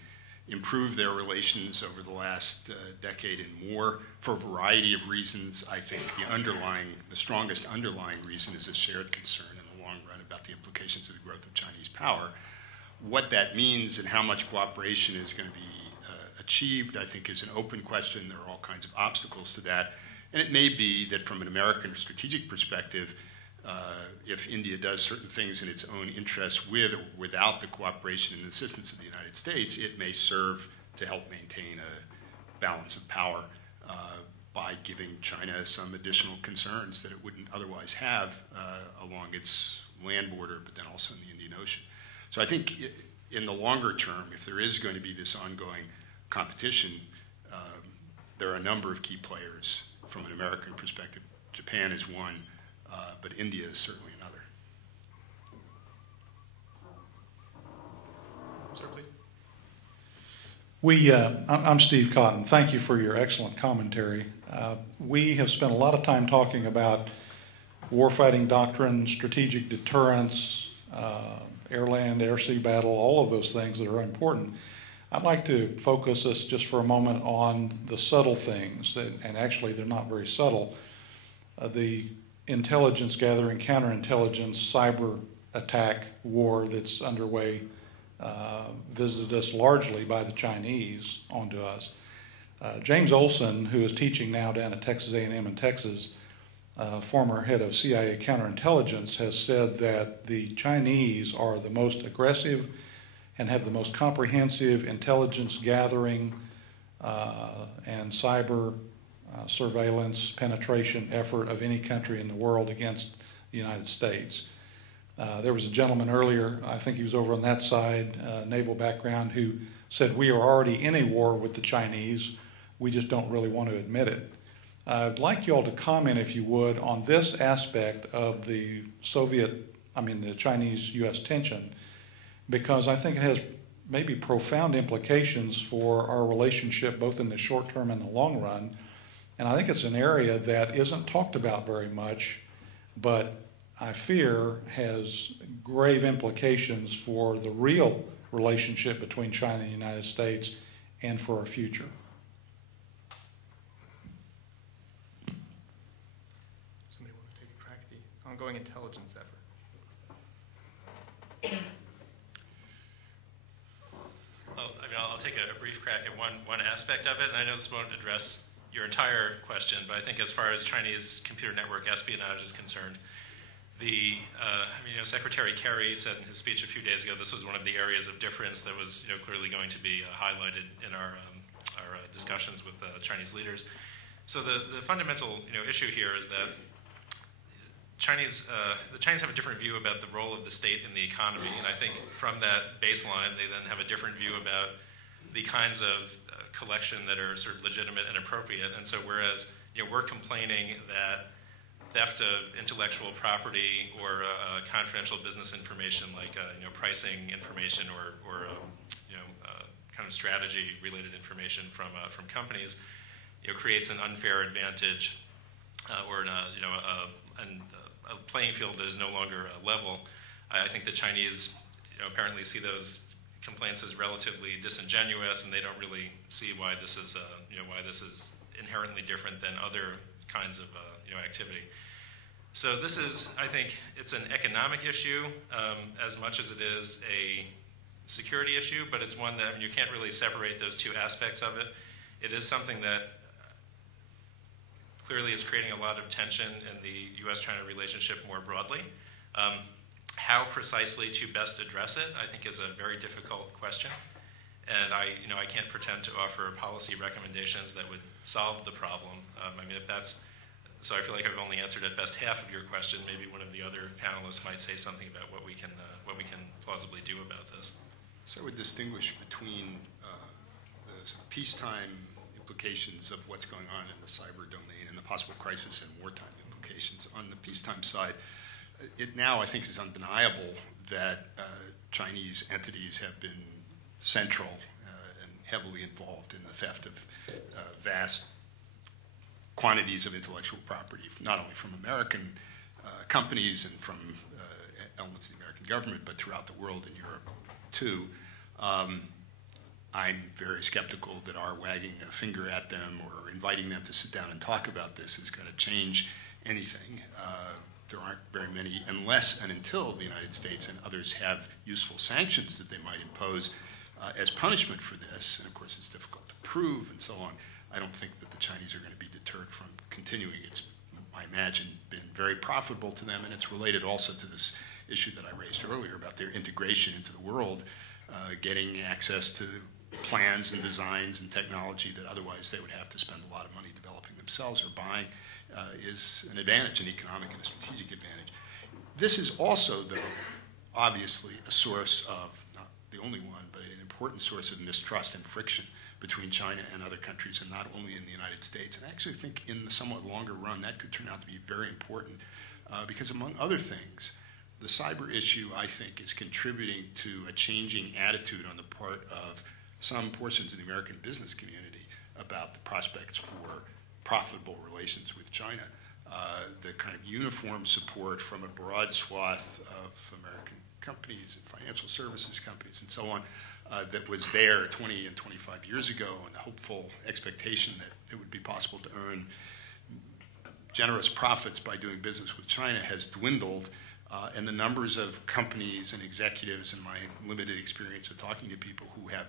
improved their relations over the last decade and more for a variety of reasons. I think the strongest underlying reason is a shared concern in the long run about the implications of the growth of Chinese power. What that means and how much cooperation is going to be achieved, I think, is an open question. There are all kinds of obstacles to that. And it may be that from an American strategic perspective, if India does certain things in its own interest with or without the cooperation and assistance of the United States, it may serve to help maintain a balance of power by giving China some additional concerns that it wouldn't otherwise have along its land border, but then also in the Indian Ocean. So I think in the longer term, if there is going to be this ongoing competition, there are a number of key players from an American perspective. Japan is one, but India is certainly another. Sir, please. I'm Steve Cotton. Thank you for your excellent commentary. We have spent a lot of time talking about warfighting doctrine, strategic deterrence, air-land, air-sea battle, all of those things that are important. I'd like to focus us just for a moment on the subtle things, and actually they're not very subtle. The intelligence gathering, counterintelligence, cyber attack war that's underway, visited us largely by the Chinese onto us. James Olson, who is teaching now down at Texas A&M in Texas, former head of CIA counterintelligence, has said that the Chinese are the most aggressive and have the most comprehensive intelligence gathering and cyber surveillance penetration effort of any country in the world against the United States. There was a gentleman earlier, I think he was over on that side, naval background, who said we are already in a war with the Chinese, we just don't really want to admit it. I'd like you all to comment, if you would, on this aspect of the the Chinese-U.S. tension, because I think it has maybe profound implications for our relationship both in the short term and the long run. And I think it's an area that isn't talked about very much, but I fear has grave implications for the real relationship between China and the United States and for our future. Somebody want to take a crack at the ongoing intelligence effort? Well, I'll take a brief crack at one aspect of it, and I know this won't address your entire question, but I think as far as Chinese computer network espionage is concerned, Secretary Kerry said in his speech a few days ago this was one of the areas of difference that was clearly going to be highlighted in our discussions with Chinese leaders. So the fundamental issue here is that the Chinese have a different view about the role of the state in the economy, and I think from that baseline they then have a different view about the kinds of collection that are sort of legitimate and appropriate. And so whereas we're complaining that theft of intellectual property or confidential business information like pricing information or kind of strategy-related information from companies creates an unfair advantage or an a playing field that is no longer level. I think the Chinese apparently see those complaints as relatively disingenuous, and they don't really see why this is why this is inherently different than other kinds of activity. So this is, I think, it's an economic issue as much as it is a security issue, but it's one that you can't really separate those two aspects of it. It is something that clearly is creating a lot of tension in the U.S.-China relationship more broadly. How precisely to best address it, I think, is a very difficult question. And I can't pretend to offer policy recommendations that would solve the problem. So I feel like I've only answered at best half of your question. Maybe one of the other panelists might say something about what we can plausibly do about this. So I would distinguish between the sort of peacetime implications of what's going on in the cyber domain and the possible crisis and wartime implications. On the peacetime side, it now, I think, is undeniable that Chinese entities have been central and heavily involved in the theft of vast quantities of intellectual property, not only from American companies and from elements of the American government, but throughout the world and Europe, too. I'm very skeptical that our wagging a finger at them or inviting them to sit down and talk about this is going to change anything. There aren't very many, unless and until the United States and others have useful sanctions that they might impose as punishment for this. And of course, it's difficult to prove and so on. I don't think that the Chinese are going to be deterred from continuing. It's, I imagine, been very profitable to them, and it's related also to this issue that I raised earlier about their integration into the world, getting access to plans and designs and technology that otherwise they would have to spend a lot of money developing themselves or buying. Is an advantage, an economic and a strategic advantage. This is also, though, obviously a source of, not the only one, but an important source of mistrust and friction between China and other countries, and not only in the United States. And I actually think in the somewhat longer run, that could turn out to be very important because, among other things, the cyber issue, I think, is contributing to a changing attitude on the part of some portions of the American business community about the prospects for profitable relations with China. The kind of uniform support from a broad swath of American companies and financial services companies and so on that was there 20 and 25 years ago, and the hopeful expectation that it would be possible to earn generous profits by doing business with China has dwindled, and the numbers of companies and executives in my limited experience of talking to people who have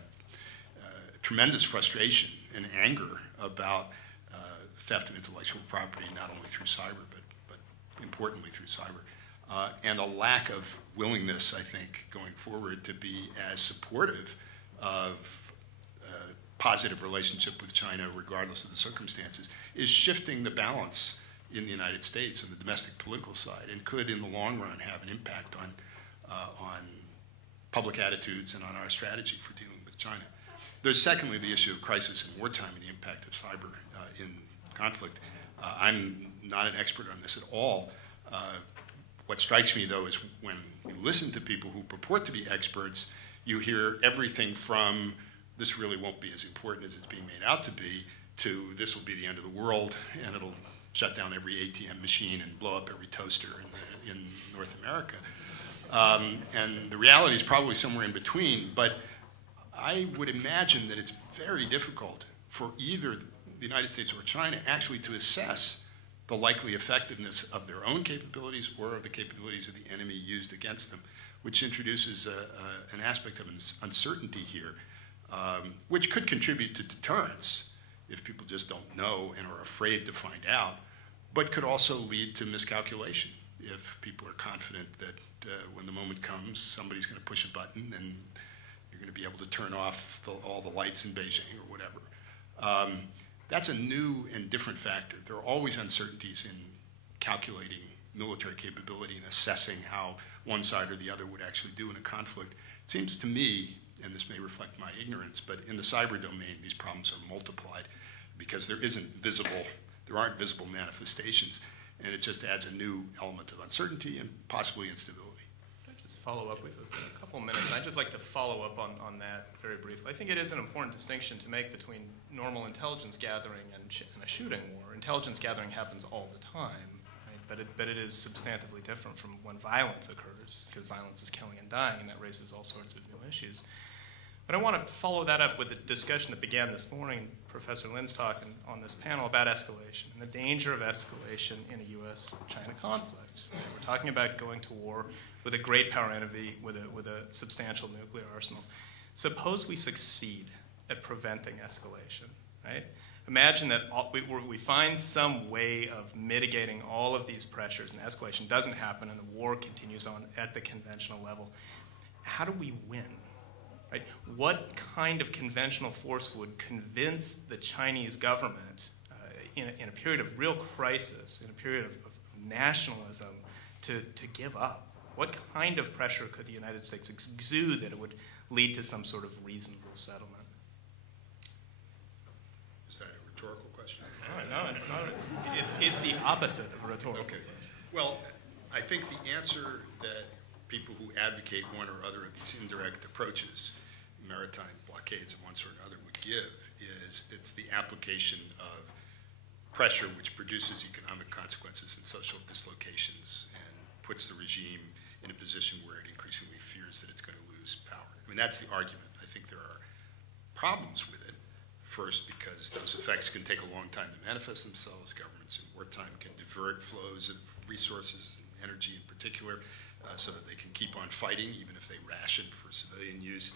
tremendous frustration and anger about theft of intellectual property, not only through cyber, but importantly through cyber, and a lack of willingness, I think, going forward to be as supportive of a positive relationship with China, regardless of the circumstances, is shifting the balance in the United States and the domestic political side, and could, in the long run, have an impact on public attitudes and on our strategy for dealing with China. There's secondly the issue of crisis and wartime and the impact of cyber in conflict. I'm not an expert on this at all. What strikes me, though, is when you listen to people who purport to be experts, you hear everything from this really won't be as important as it's being made out to be, to this will be the end of the world and it'll shut down every ATM machine and blow up every toaster in North America. And the reality is probably somewhere in between, but I would imagine that it's very difficult for either the United States or China actually to assess the likely effectiveness of their own capabilities or of the capabilities of the enemy used against them, which introduces an aspect of uncertainty here, which could contribute to deterrence if people just don't know and are afraid to find out, but could also lead to miscalculation if people are confident that when the moment comes, somebody's going to push a button and you're going to be able to turn off all the lights in Beijing or whatever. That's a new and different factor. There are always uncertainties in calculating military capability and assessing how one side or the other would actually do in a conflict. It seems to me, and this may reflect my ignorance, but in the cyber domain, these problems are multiplied because there aren't visible manifestations, and it just adds a new element of uncertainty and possibly instability. Just follow up with a couple minutes. I'd just like to follow up on that very briefly. I think it is an important distinction to make between normal intelligence gathering and a shooting war. Intelligence gathering happens all the time, right? but it is substantively different from when violence occurs, because violence is killing and dying, and that raises all sorts of new issues. But I want to follow that up with a discussion that began this morning, Professor Lin's talk on this panel about escalation and the danger of escalation in a U.S.-China conflict. We're talking about going to war with a great power enemy, with a substantial nuclear arsenal. Suppose we succeed at preventing escalation, right? Imagine that we find some way of mitigating all of these pressures, and escalation doesn't happen, and the war continues on at the conventional level. How do we win? Right? What kind of conventional force would convince the Chinese government in a period of real crisis, in a period of nationalism, to give up? What kind of pressure could the United States exude that it would lead to some sort of reasonable settlement? Is that a rhetorical question? No, it's not. It's the opposite of a rhetorical question. Well, I think the answer that people who advocate one or other of these indirect approaches, maritime blockades of one sort or another, would give is it's the application of pressure which produces economic consequences and social dislocations and puts the regime in a position where it increasingly fears that it's going to lose power. I mean, that's the argument. I think there are problems with it. First, because those effects can take a long time to manifest themselves. Governments in wartime can divert flows of resources and energy in particular so that they can keep on fighting, even if they ration for civilian use.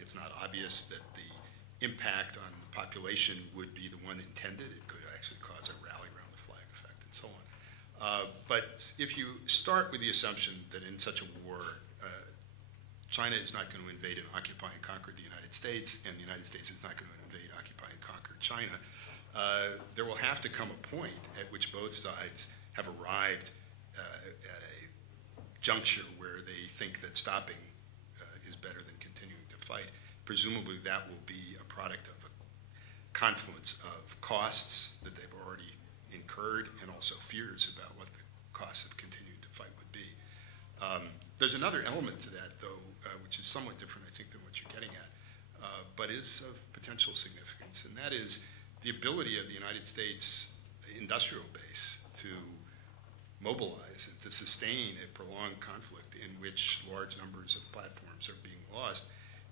It's not obvious that the impact on the population would be the one intended. It could actually cause a rally around the flag effect and so on. But if you start with the assumption that in such a war, China is not going to invade and occupy and conquer the United States, and the United States is not going to invade, occupy, and conquer China, there will have to come a point at which both sides have arrived at a juncture where they think that stopping is better than continuing to fight. Presumably that will be a product of a confluence of costs that they've already incurred and also fears about what the costs of continuing to fight would be. There's another element to that, though, which is somewhat different, I think, than what you're getting at, but is of potential significance, and that is the ability of the United States industrial base to mobilize and to sustain a prolonged conflict in which large numbers of platforms are being lost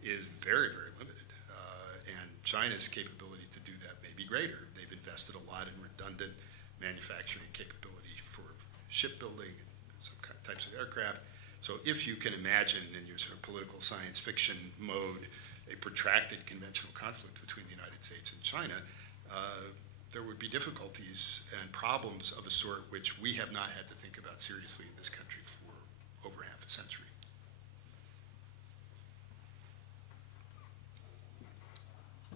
is very, very limited. And China's capability to do that may be greater. They've invested a lot in redundant manufacturing capability for shipbuilding and some types of aircraft. So if you can imagine in your sort of political science fiction mode a protracted conventional conflict between the United States and China, there would be difficulties and problems of a sort which we have not had to think about seriously in this country for over half a century.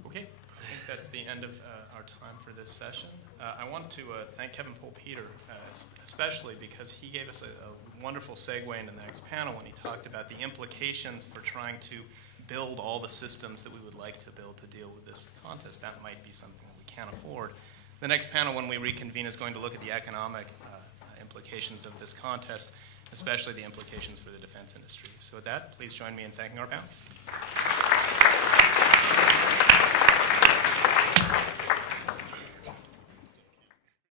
Okay, I think that's the end of our time for this session. I want to thank Kevin Pollpeter, especially because he gave us a wonderful segue into the next panel when he talked about the implications for trying to build all the systems that we would like to build to deal with this contest. That might be something that we can't afford. The next panel, when we reconvene, is going to look at the economic implications of this contest, especially the implications for the defense industry. So with that, please join me in thanking our panel.